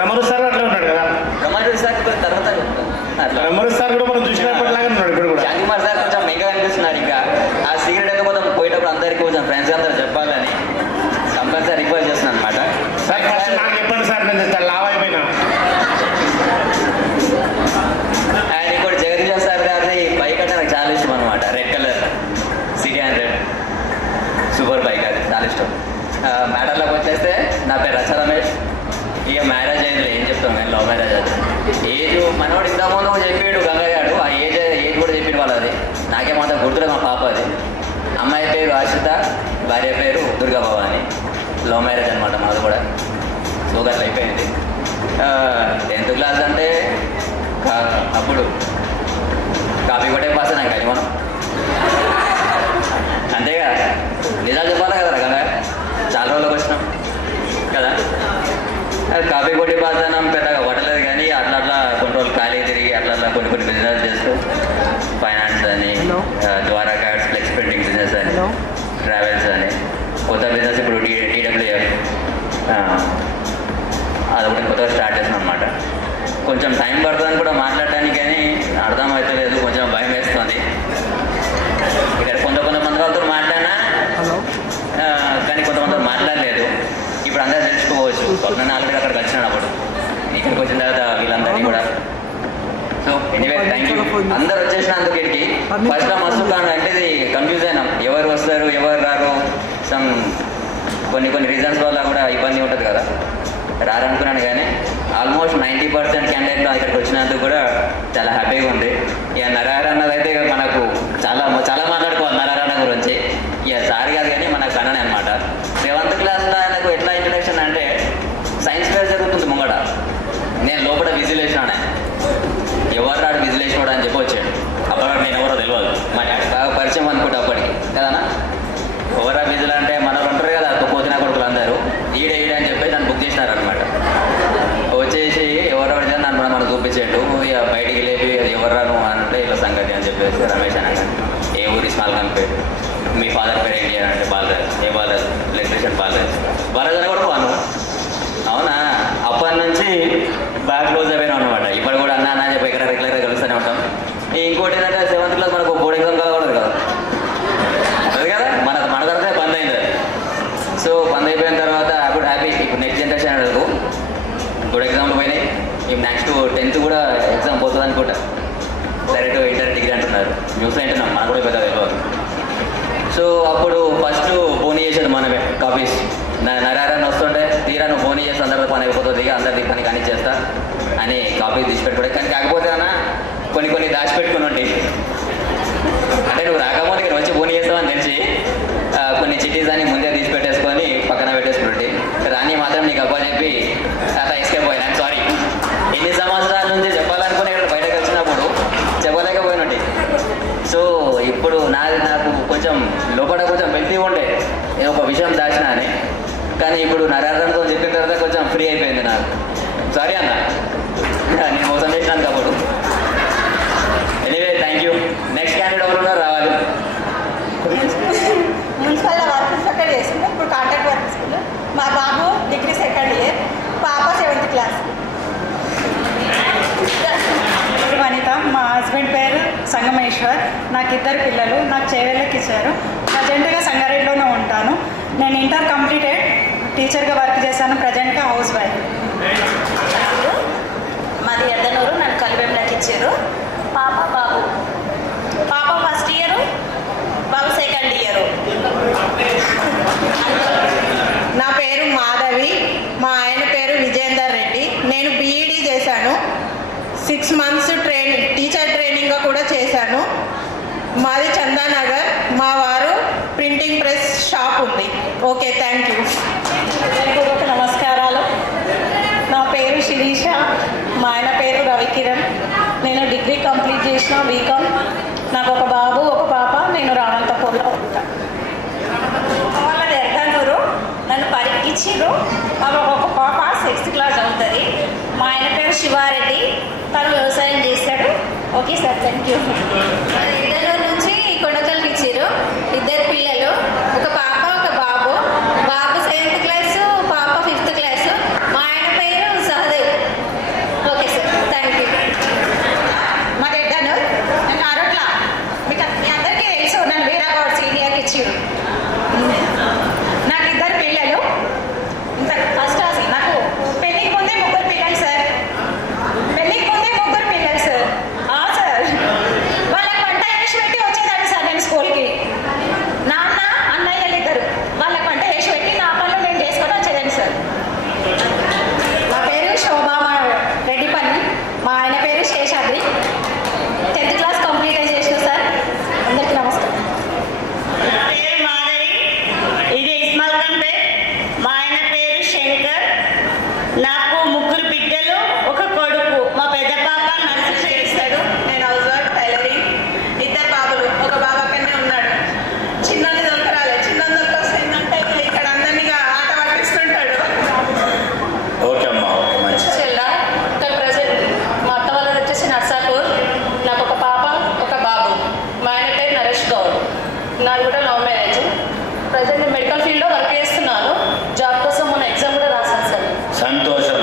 రమరు సార్ అట్లా ఉన్నాడు కదా. రమణ సార్ తర్వాత అట్లా రమరు సార్ కూడా మనం చూసినప్పటిలాగా ఉన్నాడు ఇప్పుడు కూడా. శాంతి కుమార్ సార్ కొంచెం మెగా అనిపిస్తున్నారు. ఇంకా ఆ సీక్రెట్ అయితే కొంచెం పోయేటప్పుడు అందరికీ కొంచెం ఫ్రెండ్స్ అందరూ చెప్పాలని కంపల్సరీ రిక్వెస్ట్ చేస్తున్నాను అనమాట. సార్ ఫస్ట్ నాకు చెప్పండి సార్, నేను లావ్ అయిపోయినా. అండ్ ఇంకోటి జగదీష్ సార్ గారిది బైక్ అంటే నాకు చాలా ఇష్టం అనమాట. Red colour city 100 super bike, అది చాలా ఇష్టం. మ్యాటర్లోకి వచ్చేస్తే నా పేరు రచ రమేష్. ఇక మ్యారేజ్ అయింది, ఏం చెప్తాం కానీ లవ్ మ్యారేజ్ అది. ఏజ్ మనోడు ఇంతకుముందు చెప్పాడు గంగగాడు, ఆ ఏజ్ కూడా చెప్పాడు వాళ్ళది. నాకేమాత్రం గుర్తులేదు మా పాప అది. అమ్మాయి పేరు ఆశ్రిత, భార్య పేరు దుర్గా భవాని. లవ్ మ్యారేజ్ అనమాట మాది కూడా. సో అట్లా అయిపోయింది. 10th క్లాస్ అంటే అప్పుడు కాపీ కొట్టే పాస్ నాకు కానీ మనం అంతేగా. నిజాలు చెప్పాలి కదా కదా, చాలా రోజులకు వచ్చినాం కదా. కాపీ కొట్టి పాస్ అయినాం, పెద్దగా పట్టలేదు కానీ అట్లా కొన్ని రోజులు ఖాళీ తిరిగి అట్లా కొన్ని బిజినెస్ చేస్తూ ఫైనాన్స్ అని, ద్వారా కార్డ్స్, ఫ్లెక్స్ ప్రింటింగ్ బిజినెస్ అని, ట్రావెల్స్ అని, కొత్త బిజినెస్ ఇప్పుడు TWF అది ఒకటి కొత్తగా స్టార్ట్ చేసాం అనమాట. కొంచెం టైం పడుతుందని కూడా మాట్లాడడానికి, కానీ అర్థం అవుతలేదు, కొంచెం భయం వేస్తుంది. ఇక్కడ కొంతమంది వాళ్ళతో మాట్లాడినా కానీ కొంతమందితో మాట్లాడలేదు. ఇప్పుడు అందరూ తెలుసుకోవచ్చు. కొత్తనే ఆల్రెడీ అక్కడికి వచ్చినాను, అప్పుడు ఇక్కడికి వచ్చిన తర్వాత వీళ్ళందరినీ కూడా. So anyway thank you. అందరు వచ్చేసినందుకు ఇక్కడికి. ఫస్ట్లో మస్తు అంటే ఇది కన్ఫ్యూజ్ అయినాం, ఎవరు వస్తారు ఎవరు రారు. సమ్ కొన్ని రీజన్స్ వల్ల కూడా ఇబ్బంది ఉంటుంది కదా, రారనుకున్నాను. కానీ ఆల్మోస్ట్ 90% క్యాండిడేట్ ఇక్కడికి వచ్చినందుకు కూడా చాలా హ్యాపీగా ఉంది. ఇక నరహర అన్నదైతే మనకు చాలా మాట్లాడుకోవాలి నరహర గురించి. ఇక సార్ కాదు కానీ మనకు అన్ననే అనమాట. 7th క్లాస్లో ఆయనకు ఎట్లా ఇంట్రడక్షన్ అంటే తెలుసు రమేష్ అన్న ఏ ఊరి స్మాల్ కంపేర్ మీ ఫాదర్ పేరు ఏంటి అంటే బాలరాజ్ ఏ బాలరాజ్ ఎలక్ట్రీషియన్ బాలరాజ్ అని కూడా బాను అవునా అప్పటి నుంచి బాగా క్లోజ్ అయిపోయినాం అనమాట ఇప్పుడు కూడా అన్న అని చెప్పి ఇక్కడ రెగ్యులర్గా కలుస్తూనే ఉంటాం ఇంకోటి ఏంటంటే 7th క్లాస్ మనకు బోర్డ్ ఎగ్జామ్ కలగకూడదు కదా అది కదా మన తరఫునే బంద్ అయింది అది సో బంద్ అయిపోయిన తర్వాత గుడ్ హ్యాపీ ఇప్పుడు నెక్స్ట్ జనరేషన్ అడుగు గుడ్ ఎగ్జామ్లు పోయినాయి ఇప్పుడు నెక్స్ట్ 10th కూడా ఎగ్జామ్ పోతుంది అనుకుంటా డైరెక్ట్ ఇంటర్ డిగ్రీ అంటున్నారు న్యూస్లో వింటున్నాం మనకు కూడా పెద్ద తెలియదు సో అప్పుడు ఫస్ట్ ఫోన్ చేసేది మనమే కాపీస్ నరారని వస్తుంటే తీరా నువ్వు ఫోన్ చేస్తే అందరితో పని అయిపోతుంది అందరిది పని కానీ చేస్తా అని కాపీస్ తీసి పెట్టుకోవడం కానీ కాకపోతే అన్న కొన్ని దాచిపెట్టుకుని ఉండి అంటే నువ్వు రాకపోతే ఇక్కడ వచ్చి ఫోన్ చేస్తామని తెలిసి కొన్ని చిట్టీస్ అని ముందే తీసి పెట్టేసుకొని పక్కన పెట్టేసుకుంటే రాని మాత్రం నీకు అబ్బా చెప్పి అట్లా ఇసుకపోయినా సారీ ఎన్ని సంవత్సరాల నుంచి చెప్పాలనుకుని ఇక్కడ బయటకు వచ్చినప్పుడు చెప్పలేకపోయినట్టు సో ఇప్పుడు నాకు కొంచెం లోపల కొంచెం వెళ్తూ ఉండే నేను ఒక విషయం దాచిన అని కానీ ఇప్పుడు నరారంతో చెప్పిన తర్వాత కొంచెం ఫ్రీ అయిపోయింది నాకు సారీ అన్న నేను మోసం చేసినాను కాబట్టి anyway thank you next candidate ఎవరు ఉన్నారు రావాలి మున్సిపల్లో వర్క్ సెకండ్ చేసింది ఇప్పుడు కాంట్రాక్ట్ వర్క్ స్కూల్ మా బాబు డిగ్రీ సెకండ్ ఇయర్ పాప 7th క్లాస్ వనిత మా హస్బెండ్ పేరు సంగమేశ్వర్ నాకు 2 పిల్లలు నాకు చేవేళ్ళకి ఇచ్చారు ప్రజెంట్గా సంగారెడ్డిలోనే ఉంటాను నేను ఇంటర్ కంప్లీటెడ్ టీచర్గా వర్క్ చేశాను ప్రజెంట్గా హౌస్ వైఫ్ మాది ఎద్దనూరు నన్ను కలివేంలోకి ఇచ్చారు పాప బాబు పాప ఫస్ట్ ఇయర్ బాబు సెకండ్ ఇయర్ నా పేరు మాధవి మా ఆయన పేరు విజేందర్ రెడ్డి నేను బీఈడీ చేశాను 6 months టీచర్ ట్రైనింగ్గా కూడా చేశాను మాది చందానగర్ మా వారు ప్రింటింగ్ ప్రెస్ షాప్ ఉంది ఓకే థ్యాంక్ యూ నమస్కారాలు నా పేరు శిరీష మా ఆయన పేరు రవికిరణ్ నేను డిగ్రీ కంప్లీట్ చేసిన బీకామ్ నాకు ఒక బాబు ఒక పాప నేను రామంతపూర్లో ఉంటాను వాళ్ళది ఎర్దనూరు నన్ను పరీక్షించారు ఒక పాప 6th క్లాస్ అవుతుంది మా ఆయన పేరు శివారెడ్డి తను వ్యవసాయం చేస్తాడు ఓకే సార్ థ్యాంక్ యూ ఎర్దనూరు నుంచి కొండకల్కి ఇచ్చారు 2 పిల్లలు ఒక పాప ఒక బాబు బాబు 7th క్లాస్ పాప 5th క్లాస్ మా ఆయన పేరు Sahadev okay sir thank you మాది ఎర్దనూరు నేను అరట్ల మీకు మీ అందరికీ తెలుసు నన్ను వీరాగౌడ్ సీనియర్కి ఇచ్చారు నాకు 2 పిల్లలు ఇంత ఫస్ట్ నాకు పెళ్ళికి ముందే 3 పిల్లలు సార్ పెళ్ళికి ముందే 3 పిల్లలు సార్ సార్ వాళ్ళకి వంట వేసి పెట్టి వచ్చేదాన్ని సార్ నేను స్కూల్కి నాన్న అన్నయ్యలు 2 వాళ్ళకి వంట వేసి పెట్టి నా పనులు నేను చేసుకొని వచ్చేదాన్ని సార్ నా పేరు శోభా రెడ్డిపల్లి మా ఆయన పేరు శేషాద్రి 10th క్లాస్ కంప్లీట్ చేసిన సార్ అందరికీ నమస్కారం ఇది ఇస్మాల్ కంపే మా ఆయన పేరు శంకర్ నాకు 3 బిడ్డలు ఒక కొడుకు మా పెద్ద పాప నర్సు చేస్తాడు నేను హౌస్ వైఫ్ టైలరింగ్ 2 బాబులు ఒక బాబు అక్కడనే ఉన్నాడు చిన్నది దొరకరాలే చిన్నది దొరకొస్తుందంటే ఇక్కడ అందరినీ ఆట పట్టిస్తుంటాడు ఓకే అమ్మా మంచి చెల్లా ఇక్కడ ప్రజెంట్ మా అత్త వాళ్ళది వచ్చేసి నర్సాపూర్ నాకు ఒక పాప ఒక బాబు మా ఆయన పేరు నరేష్ గౌడ్ నాది కూడా లవ్ మ్యారేజ్ ప్రజెంట్ మెడికల్ ఫీల్డ్లో వర్క్ చేస్తున్నాను జాబ్ కోసం మొన్న ఎగ్జామ్ కూడా రాశాను సార్ సంతోషం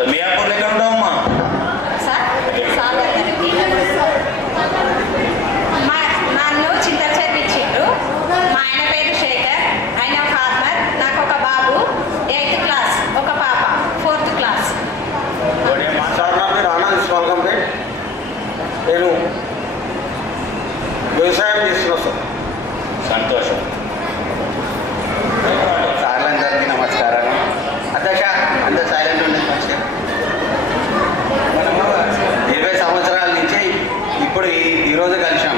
సంతోషం. మీ అప్పుడు ఎక్కడ ఉండవమ్మా? సార్ నన్ను చింతల చేర్పించిండు. మా ఆయన పేరు శేఖర్, ఆయన ఫార్మర్. నాకు ఒక బాబు 8th క్లాస్, ఒక పాప 4th క్లాస్. సార్ నా పేరు ఆనంద్ స్వాగంపేట్. నేను వ్యవసాయం చేస్తున్నాను సార్. సంతోషం. సార్లందరికీ నమస్కారాలు. అధ్యక్ష అంత సైలెంట్ ఉండే నమస్కారం. మనము 20 సంవత్సరాల నుంచి ఇప్పుడు ఈరోజు కలిసాం.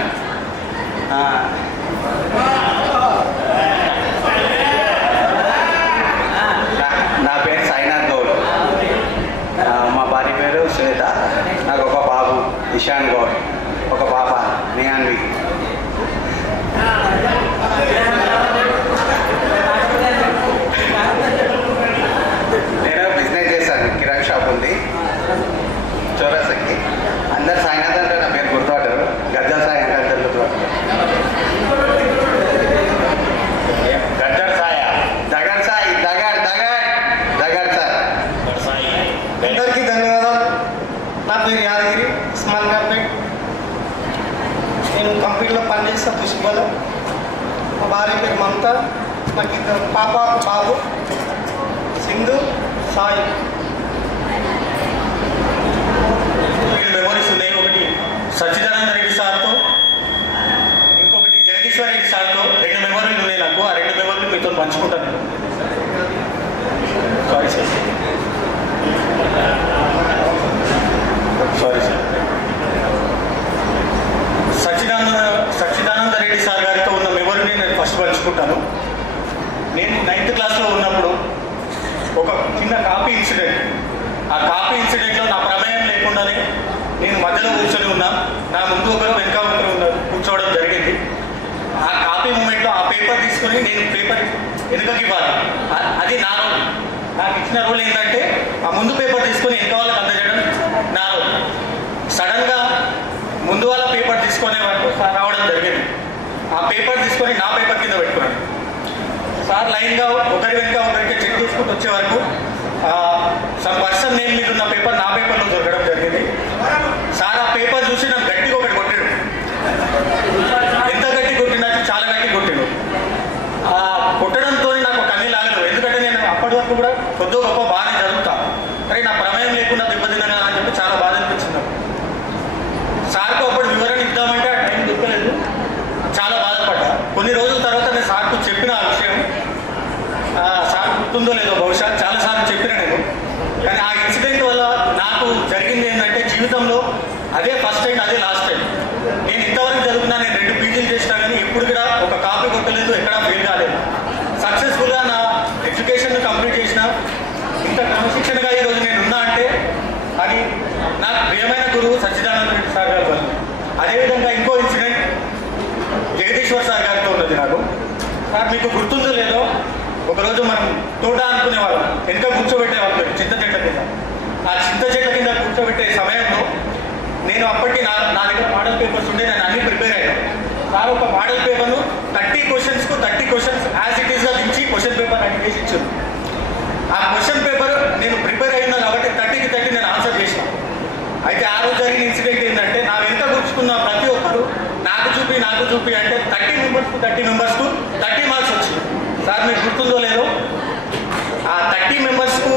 నా పేరు సాయినాథ్ గౌడ్, మా భార్య పేరు శ్వేత. నాకు ఒక బాబు ఇషాన్ గౌడ్, ఒక పాప నియాన్వి. నేను బిజినెస్ చేశాను, కిరాణా షాప్ ఉంది చౌరసకి. అందరు సాయినాథ్ అంటే నా పేరు గుర్తుపట్టారు, గద్దా సాయి అంటే గద్దర్ సాయ, దగడ్ సాయి, దగడ్ దగడ్ దగడ్ సాయి. అందరికీ ధన్యవాదాలు. నా పేరు యాదగిరి, ఉస్మాన్ గార్పేట్. నేను కంపెనీలో పనిచేస్తా పుష్పలో. మా భార్య పేరు మమత. నాకు ఇద్దరు పాప బాబు, సింధు సాయి. మెమోరీస్ ఉన్నాయి. ఒకటి సచ్చిదానంద రెడ్డి సార్తో, ఇంకొకటి జగదీశ్వర రెడ్డి సార్తో 2 మెమోరీలు ఉన్నాయి నాకు. ఆ 2 మెమోరీలు మీతో పంచుకుంటాను. Sorry sir, sorry sir. Sachchidananda Reddy sir గారితో ఉన్న మెమోరీని నేను ఫస్ట్ పంచుకుంటాను. నేను 9th క్లాస్లో ఉన్నప్పుడు ఒక చిన్న కాపీ ఇన్సిడెంట్. ఆ కాపీ ఇన్సిడెంట్లో నా ప్రమేయం లేకుండానే నేను మధ్యలో కూర్చొని ఉన్నా. నా ముందు ఒకరు వెనక ఒకరు ఉన్నారు, కూర్చోవడం జరిగింది. ఆ కాపీ మూమెంట్లో ఆ పేపర్ తీసుకొని నేను పేపర్ వెనుకకి ఇవ్వాలి. అది నా రోల్. నాకు ఇచ్చిన రోల్ ఏంటంటే ఆ ముందు పేపర్ తీసుకొని వెనక వాళ్ళకి అందజేయడం నా రోల్. సడన్గా ముందు వాళ్ళ పేపర్ తీసుకునే వరకు సార్ రావడం జరిగింది. ఆ పేపర్ తీసుకొని నా పేపర్ కింద పెట్టుకున్నాను. సార్ లైన్గా ఒకరి వెనుక ఒకరికి చెక్ చేసుకుంటూ వచ్చే వరకు సమ్ పర్సన్ నేమ్ మీద ఉన్న పేపర్ నా పేపర్లో దొరకడం జరిగింది. సార్ ఆ పేపర్ చూసి నన్ను గట్టిగా ఒకటి కొట్టాడు. ఎంత గట్టి కొట్టినట్టు చాలా గట్టి కొట్టాడు. ఆ కొట్టడంతో నాకు కన్నీ లాగలేదు. ఎందుకంటే నేను అప్పటి వరకు కూడా కొద్ది గొప్ప బాగానే చదువుతాను. అరే నా ప్రమేయం లేకుండా దెబ్బతిన్నా అని చెప్పి చాలా బాధ అనిపించింది. సార్కు అప్పుడు వివరణ ఇద్దామంటే ఆ టైం దొరకలేదు. చాలా బాధపడ్డా. కొన్ని రోజుల తర్వాత నేను సార్కు చెప్పిన ఆ విషయం. సార్ గుర్తుందో లేదో బహుశా చాలాసార్లు చెప్పిన నేను. కానీ ఆ ఇన్సిడెంట్ వల్ల నాకు జరిగింది ఏంటంటే జీవితంలో అదే ఫస్ట్ టైం, అదే లాస్ట్ టైం. నేను ఇంతవరకు చదువుకున్నా, నేను 2 పీజీలు చేసినా కానీ ఎప్పుడు కూడా ఒక కాపీ కొట్టలేదు, ఎక్కడా ఫెయిల్ కాలేదు. సక్సెస్ఫుల్గా నా ఎడ్యుకేషన్ కంప్లీట్ చేసిన. ఇంత క్రమశిక్షణగా ఈరోజు నేను ఉన్నా అంటే అది నాకు ప్రియమైన గురువు సచ్చిదానంద రెడ్డి సార్ గారి వల్ల. అదేవిధంగా ఇంకో ఇన్సిడెంట్ జగదీశ్వర్ సార్ గారితో ఉన్నది నాకు. సార్ మీకు గుర్తుందో లేదో, ఒకరోజు మనం తోట అనుకునేవాళ్ళం, వెనుక కూర్చోబెట్టేవాళ్ళం చింత చెట్ల కింద. ఆ చింత చెట్ల కింద కూర్చోబెట్టే సమయంలో నేను అప్పటికి నా దగ్గర మోడల్ పేపర్స్ ఉండే, నేను అన్ని ప్రిపేర్ అయ్యాను. సార్ ఒక మోడల్ పేపర్ను 30 క్వశ్చన్స్కు 30 క్వశ్చన్స్ యాజ్ ఇట్ ఈస్గా దించి క్వశ్చన్ పేపర్ అని వేసి ఇచ్చారు. ఆ క్వశ్చన్ పేపర్ నేను ప్రిపేర్ అయినా కాబట్టి 30కి 30 నేను ఆన్సర్ చేసిన. అయితే ఆ రోజు జరిగిన ఇన్సిడెంట్ ఏంటంటే నా వెనుక కూర్చుకున్న ప్రతి ఒక్కరు నాకు చూపి అంటే 30 మెంబర్స్కు 30 మార్క్స్ వచ్చింది. సార్ మీకు గుర్తుందో లేదో, ఆ 30 మెంబర్స్కు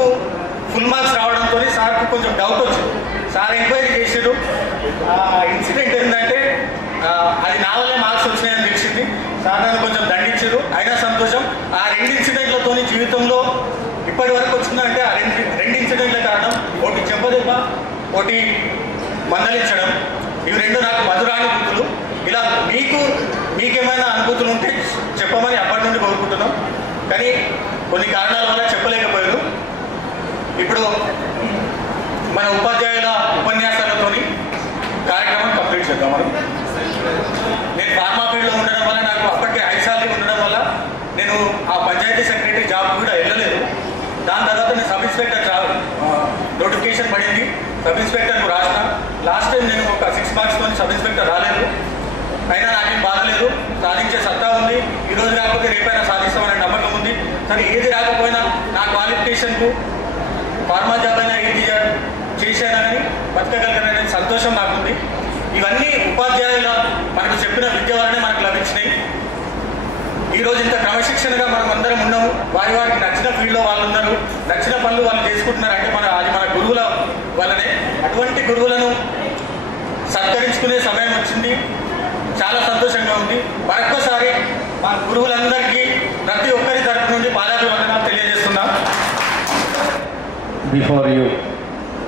ఫుల్ మార్క్స్ రావడంతో సార్కు కొంచెం డౌట్ వచ్చింది. సార్ ఎంక్వైరీ చేసారు. ఆ ఇన్సిడెంట్ ఏంటంటే అది నా వల్లే మార్క్స్ వచ్చినాయని తెలిసింది. సార్ నన్ను కొంచెం దండించారు. అయినా సంతోషం. ఆ 2 ఇన్సిడెంట్లతో జీవితంలో ఇప్పటి వరకు వచ్చిందంటే ఆ 2 ఇన్సిడెంట్లే కారణం. ఒకటి చెంపదెబ్బ, ఒకటి మందలించడం. ఇవి 2 నాకు మధురానుభూతులు. ఇలా మీకేమైనా అనుభూతులు ఉంటే చెప్పమని అప్పటి నుండి కోరుకుంటున్నాం. కానీ కొన్ని కారణాల వల్ల చెప్పలేకపోయారు. ఇప్పుడు మన ఉపాధ్యాయుల ఉపన్యాసాలతో కార్యక్రమం కంప్లీట్ చేద్దాం మనం. నేను ఫార్మా ఫీల్డ్లో ఉండడం వల్ల, నాకు అప్పటికే 5 సార్లు ఉండడం వల్ల నేను ఆ పంచాయతీ సెక్రటరీ జాబ్ కూడా వెళ్ళలేదు. దాని తర్వాత నేను సబ్ ఇన్స్పెక్టర్ జాబ్ నోటిఫికేషన్ పడింది. సబ్ ఇన్స్పెక్టర్కు రాసిన. లాస్ట్ టైం నేను ఒక 6 మార్క్స్తో సబ్ ఇన్స్పెక్టర్ రాలేదు. అయినా నాకేం బాధలేదు, సాధించే సత్తా ఉంది. ఈరోజు కాకపోతే రేపైనా సాధిస్తామనే నమ్మకం ఉంది. కానీ ఏది రాకపోయినా నా క్వాలిఫికేషన్కు ఫార్మా జాబ్ అయినా, ఏది చేశానని బతకగలనని సంతోషం నాకుంది. ఇవన్నీ ఉపాధ్యాయుల మనకు చెప్పిన విద్య వల్లనే మనకు లభించినాయి. ఈరోజు ఇంత క్రమశిక్షణగా మనం అందరం ఉన్నాము. వారికి నచ్చిన ఫీల్డ్లో వాళ్ళు ఉన్నారు, నచ్చిన పనులు వాళ్ళు చేసుకుంటున్నారు అంటే అది మన గురువుల వల్లనే. అటువంటి గురువులను సత్కరించుకునే సమయం వచ్చింది. చాలా సంతోషంగా ఉంది. మరొక్కసారి మా గురువులందరికీ ప్రతి ఒక్కరి తరపు నుండి పాదాభివందనాలు తెలియజేస్తున్నాం. బిఫోర్ యూ,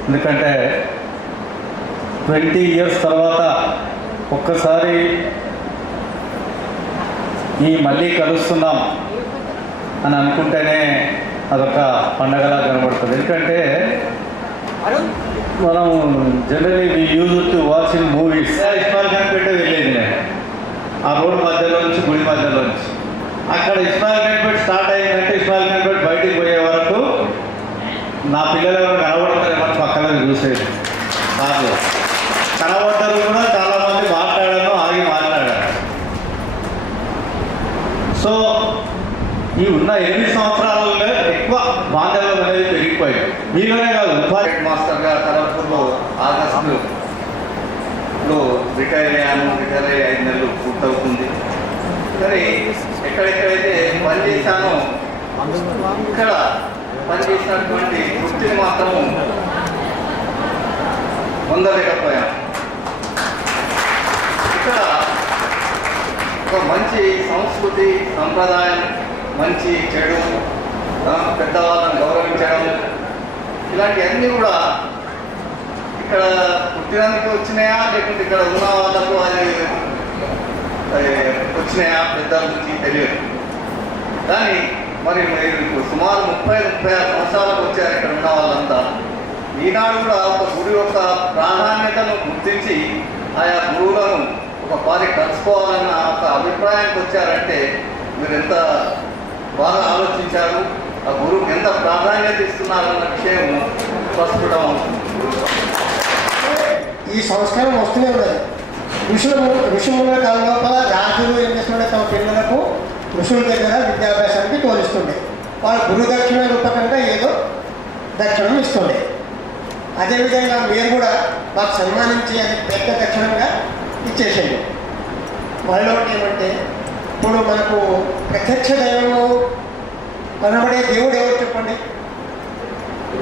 ఎందుకంటే 20 years తర్వాత ఒక్కసారి మళ్ళీ కలుస్తున్నాం అని అనుకుంటేనే అదొక పండగలా కనబడుతుంది. ఎందుకంటే మనం generally we use to watch in movies. Ismail Khan Peta వెళ్ళేది నేను, ఆ రోడ్ మధ్యలో నుంచి గుడి మధ్యలో నుంచి. అక్కడ ఇస్మాయిల్ ఖాన్ పేట స్టార్ట్ అయ్యిందంటే ఇస్మాయిల్ ఖాన్ పేట బయటికి పోయే వరకు నా పిల్లలు ఎవరు కనబడతారేమని పక్కన చూసేది. నాకు కనబడ్డారు కూడా చాలామంది మాట్లాడాను, ఆగి మాట్లాడారు. సో ఈ ఉన్న 8 సంవత్సరాలలో ఎక్కువ బాధ్యతలు అనేది పెరిగిపోయాయి. మీలోనే కాదు, ఉపాధి మాస్టర్గా తరపులో ఆగస్టులో రిటైర్ అయ్యాను. రిటైర్ అయ్యి 5 నెలలు పూర్తవుతుంది. కానీ ఎక్కడెక్కడైతే పనిచేశానో ఇక్కడ పనిచేసినటువంటి వృత్తిని మాత్రం పొందలేకపోయాను. ఇక్కడ ఒక మంచి సంస్కృతి, సంప్రదాయం, మంచి చెడు, పెద్దవాళ్ళని గౌరవించడం, ఇలాంటివన్నీ కూడా ఇక్కడ పుట్టినందుకు వచ్చినాయా లేకుంటే ఇక్కడ ఉన్న వాళ్ళకు అది వచ్చినాయా పెద్దల నుంచి తెలియదు. కానీ మరి మీరు సుమారు 30-36 సంవత్సరాలకు వచ్చారు ఇక్కడ ఉన్న వాళ్ళంతా. ఈనాడు కూడా ఒక గుడి యొక్క ప్రాధాన్యతను గుర్తించి ఆయా గురువులను ఒక పారి కలుసుకోవాలన్న ఒక అభిప్రాయానికి వచ్చారంటే మీరు ఎంత బాగా ఆలోచించారు, ఆ గురువుకి ఎంత ప్రాధాన్యత ఇస్తున్నారన్న విషయం స్పష్టం అవుతుంది. ఈ సంస్కారం వస్తూనే ఉన్నది. ఋషుముల కాలం లోపల రాజులు ఏం చేస్తుండే, తమ పిల్లలకు ఋషుల దగ్గర విద్యాభ్యాసానికి తోలిస్తుండే. వాళ్ళు గురుదక్షిణ రూపకంగా ఏదో దక్షిణం ఇస్తుండే. అదేవిధంగా మీరు కూడా మాకు సన్మానించి అది పెద్ద దక్షిణంగా ఇచ్చేసేయండి. వాళ్ళు ఏమంటే ఇప్పుడు మనకు ప్రత్యక్ష దైవము కనబడే దేవుడు ఎవరు చెప్పండి?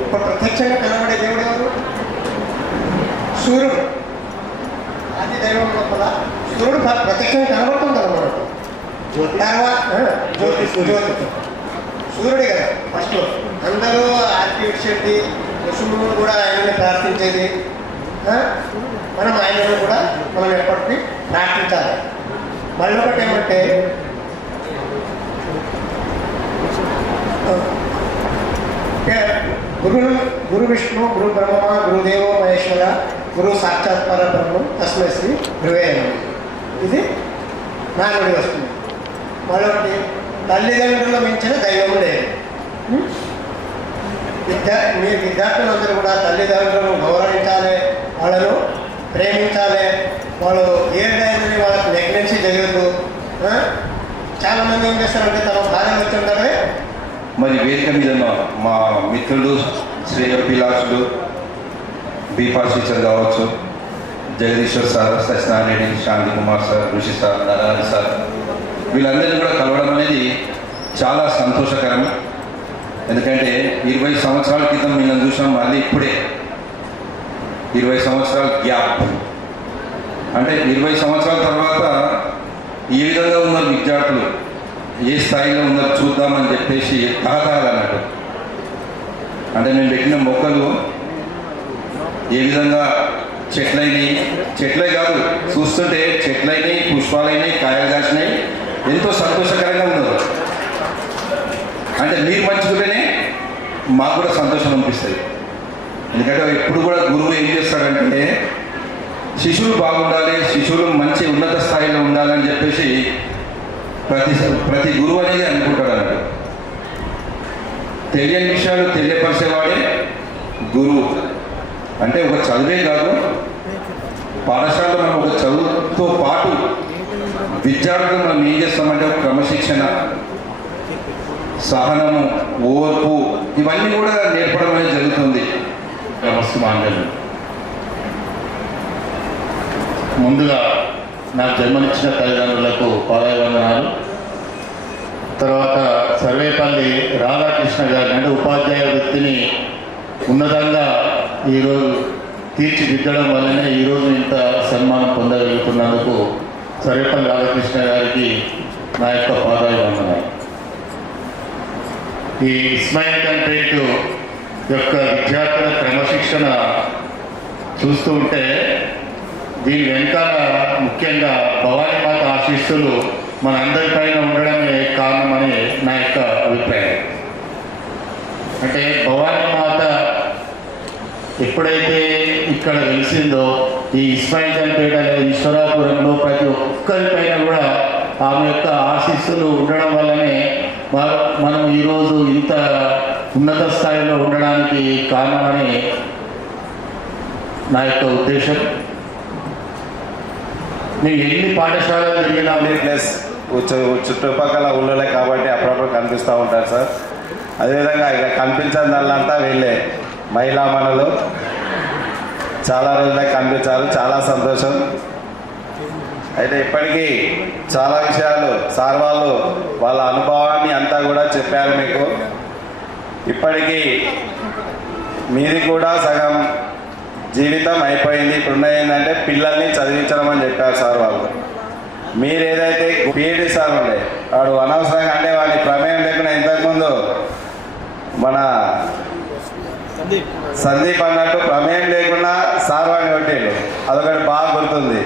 ఇప్పుడు ప్రత్యక్షంగా కనబడే దేవుడు ఎవరు? సూర్యుడు. ఆది దైవం లోపల సూర్యుడు ప్రత్యక్షంగా కనబడుతుంటారు మనకు. తర్వాత జ్యోతి, సూర్యుడే కదా ఫస్ట్. అందరూ ఆర్తి విడిచేది, ఋషులు కూడా ఆయనని ప్రార్థించేది. మనం ఆయనను కూడా మనం ఎప్పటికీ ప్రార్థించాలి. మళ్ళీ ఒకటి ఏమంటే గురు విష్ణు, గురు బ్రహ్మ, గురుదేవో మహేశ్వర, గురు సాక్షాత్ పరబ్రహ్మం తస్మై శ్రీ గురువే నమః. ఇది నానుడి వస్తుంది. మళ్ళొకటి తల్లిదండ్రుల మించిన దైవం లేదు. మీ విద్యార్థులందరూ కూడా తల్లిదండ్రులను గౌరవించాలి, వాళ్ళను ప్రేమించాలి. వాళ్ళు ఏదైనా వాళ్ళకి నెగ్లెన్సీ తెలియదు. చాలామంది ఏం చేస్తారంటే తమ భార్యలు వచ్చిండే. మరి వేదిక మీద మా మిత్రులు శ్రేయోభిలాషులు బీపాల్ టీచర్ కావచ్చు, జగదీశ్వర్ సార్, సత్యనారాయణ రెడ్డి, శాంతి కుమార్ సార్, ఋషి సార్, నారాయణ సార్, వీళ్ళందరినీ కూడా కలవడం అనేది చాలా సంతోషకరం. ఎందుకంటే 20 సంవత్సరాల క్రితం వీళ్ళని చూసాం, మళ్ళీ ఇప్పుడే 20 సంవత్సరాల గ్యాప్. అంటే 20 సంవత్సరాల తర్వాత ఏ విధంగా ఉన్నారు విద్యార్థులు, ఏ స్థాయిలో ఉన్నారు చూద్దామని చెప్పేసి తహతహలన్నట్టు. అంటే మేము పెట్టిన మొక్కలు ఏ విధంగా చెట్లే కాదు, చూస్తుంటే చెట్లైనాయి, పుష్పాలైనాయి, కాయలు కాసినాయి, ఎంతో సంతోషకరంగా ఉన్నారు. అంటే మీరు మంచుకుంటేనే మాకు కూడా సంతోషం అనిపిస్తుంది. ఎందుకంటే ఎప్పుడు కూడా గురువు ఏం చేస్తాడంటే శిశువులు బాగుండాలి, శిశువులు మంచి ఉన్నత స్థాయిలో ఉండాలని చెప్పేసి ప్రతి గురువు అనేది అనుకుంటాడు అన్నట్టు. తెలియని విషయాలు తెలియపరిచేవాడే గురువు. అంటే ఒక చదువే కాదు, పాఠశాలలో మనం ఒక చదువుతో పాటు విద్యార్థులు మనం ఏం చేస్తామంటే ఒక క్రమశిక్షణ, సహనము, ఓర్పు, ఇవన్నీ కూడా నేర్పడం అనేది జరుగుతుంది. నమస్తే. నమస్తు మాంగళ్యం. ముందుగా నాకు జన్మనిచ్చిన తల్లిదండ్రులకు పాదాభివందనాలు. తర్వాత సర్వేపల్లి రాధాకృష్ణ గారి అంటే ఉపాధ్యాయ వృత్తిని ఉన్నతంగా ఈరోజు తీర్చిదిద్దడం వల్లనే ఈరోజు ఇంత సన్మానం పొందగలుగుతున్నందుకు సర్వేపల్లి రాధాకృష్ణ గారికి నా యొక్క పాదాభివందనాలు. ఈ ఇస్మాయిల్ కంట్రీట్ యొక్క విద్యార్థుల క్రమశిక్షణ చూస్తూ ఉంటే దీని వెనకాల ముఖ్యంగా భవానీ మాత ఆశీస్సులు మనందరిపైన ఉండడమే కారణమని నా యొక్క అభిప్రాయం. అంటే భవానీ మాత ఎప్పుడైతే ఇక్కడ వెలిసిందో ఈ ఇస్మాయిల్ కంట్రీట్ అనే ఈశ్వరాపురంలో ప్రతి ఒక్కరిపైన కూడా ఆమె యొక్క ఆశీస్సులు ఉండడం వల్లనే మనం ఈరోజు ఇంత ఉన్నత స్థాయిలో ఉండడానికి కారణమని నా యొక్క ఉద్దేశం. నేను ఎన్ని పాఠశాలలు జరిగినా ప్లస్ చుట్టుపక్కల ఊళ్ళోనే కాబట్టి అప్పుడప్పుడు కనిపిస్తూ ఉంటారు సార్. అదేవిధంగా ఇక కనిపించని దానిలంతా వీళ్ళే మహిళా మనులు చాలా రోజులే కనిపించారు, చాలా సంతోషం. అయితే ఇప్పటికీ చాలా విషయాలు సార్ వాళ్ళు వాళ్ళ అనుభవాన్ని అంతా కూడా చెప్పారు మీకు. ఇప్పటికీ మీది కూడా సగం జీవితం అయిపోయింది. ఇప్పుడు ఏంటంటే పిల్లల్ని చదివించడం అని చెప్పారు సార్ వాళ్ళు. మీరు ఏదైతే పిహెచ్డి సార్ ఉండే వాడు అనవసరంగా అంటే వాడి ప్రమేయం లేకుండా ఇంతకుముందు మన సందీప్ అన్నట్టు ప్రమేయం లేకుండా సార్ వాడిని కొట్టిండు. అదొకటి బాగా గుర్తుంది.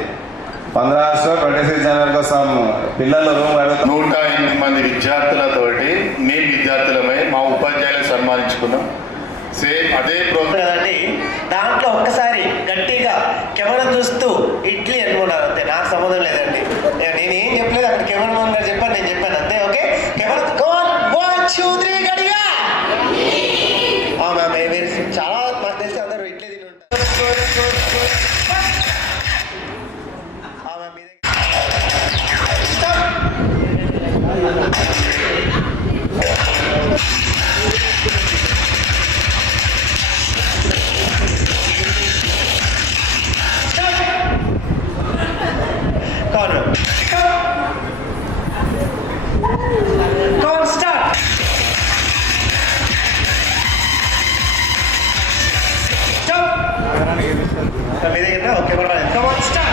15 ఆగస్టు 26 జనవరి కోసం పిల్లలు రూమ్ 108 మంది విద్యార్థులతోటి మేము విద్యార్థులమై మా ఉపాధ్యాయులను సన్మానించుకున్నాం. సేమ్ అదే ప్రోగ్రామ్. దాంట్లో ఒక్కసారి గట్టిగా కెమెరా చూస్తూ ఇడ్లీ అనుకున్నారు అంతే, నాకు సంబంధం లేదండి. నేను ఏం చెప్పలేదు, అక్కడ కెమెరా మోహన్ గారు చెప్పాను, నేను చెప్పాను అంతే. ఓకే కెమెరా గడిగా చాలా మాకు తెలిసి అందరూ ఇడ్లీ తిని ఉంటారు. Okay, come on, start.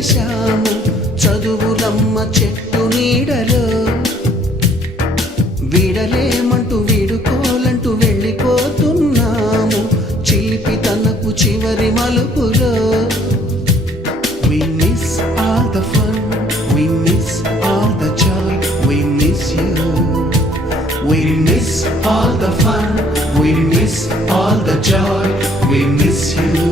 కలిశాము చదువులమ్మ చెట్టు నీడలో. వీడలేమంటూ వీడుకోలంటూ వెళ్ళిపోతున్నాము చిలిపి తనకు చివరి మలుపులో. We miss all the fun, we miss all the joy, we miss you. We miss all the fun, we miss all the joy, we miss you.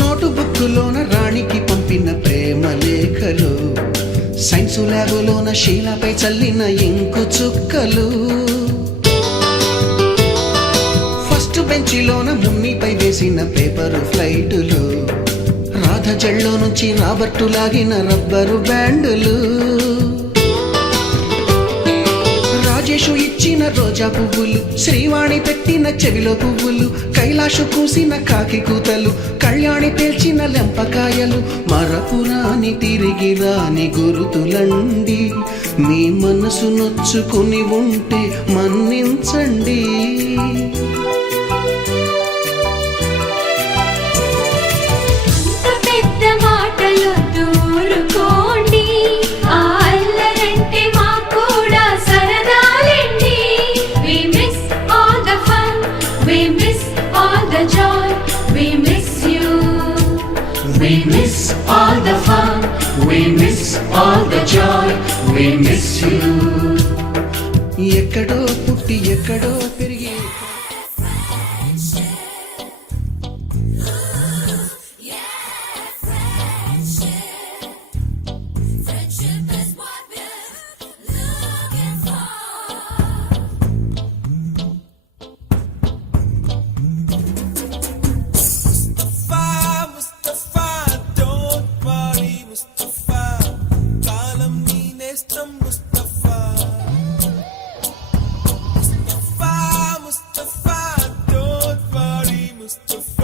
నోటుబుక్కులోన రాణికి పంపిన ప్రేమ లేఖలు, సైన్సు ల్యాబులోన శీలపై చల్లిన ink చుక్కలు, ఫస్ట్ బెంచిలోన మున్నిపై వేసిన పేపరు ఫ్లైటులు, రాధ జల్లో నుంచి రాబర్టు లాగిన rubber బ్యాండులు, Rajesh ఇచ్చిన రోజా పువ్వులు, శ్రీవాణి పెట్టిన చెవిలో పువ్వులు, కైలాషు కూసిన కాకి కూతలు, కళ్యాణి పేల్చిన లెంపకాయలు, మరపురాని తిరిగి రాని గురుతులండి. మీ మనసు నొచ్చుకుని ఉంటే మన్నించండి. పెద్ద మాటలు దూరుకోండి, ఆ అల్లరంటే మాకు కూడా సరదాలండి. We miss all the fun, we miss all the joy, we miss you. We miss all the fun, we miss all the joy, we miss you. ఎక్కడో పుట్టి ఎక్కడో పెరిగి Mustafa, don't worry, Mustafa.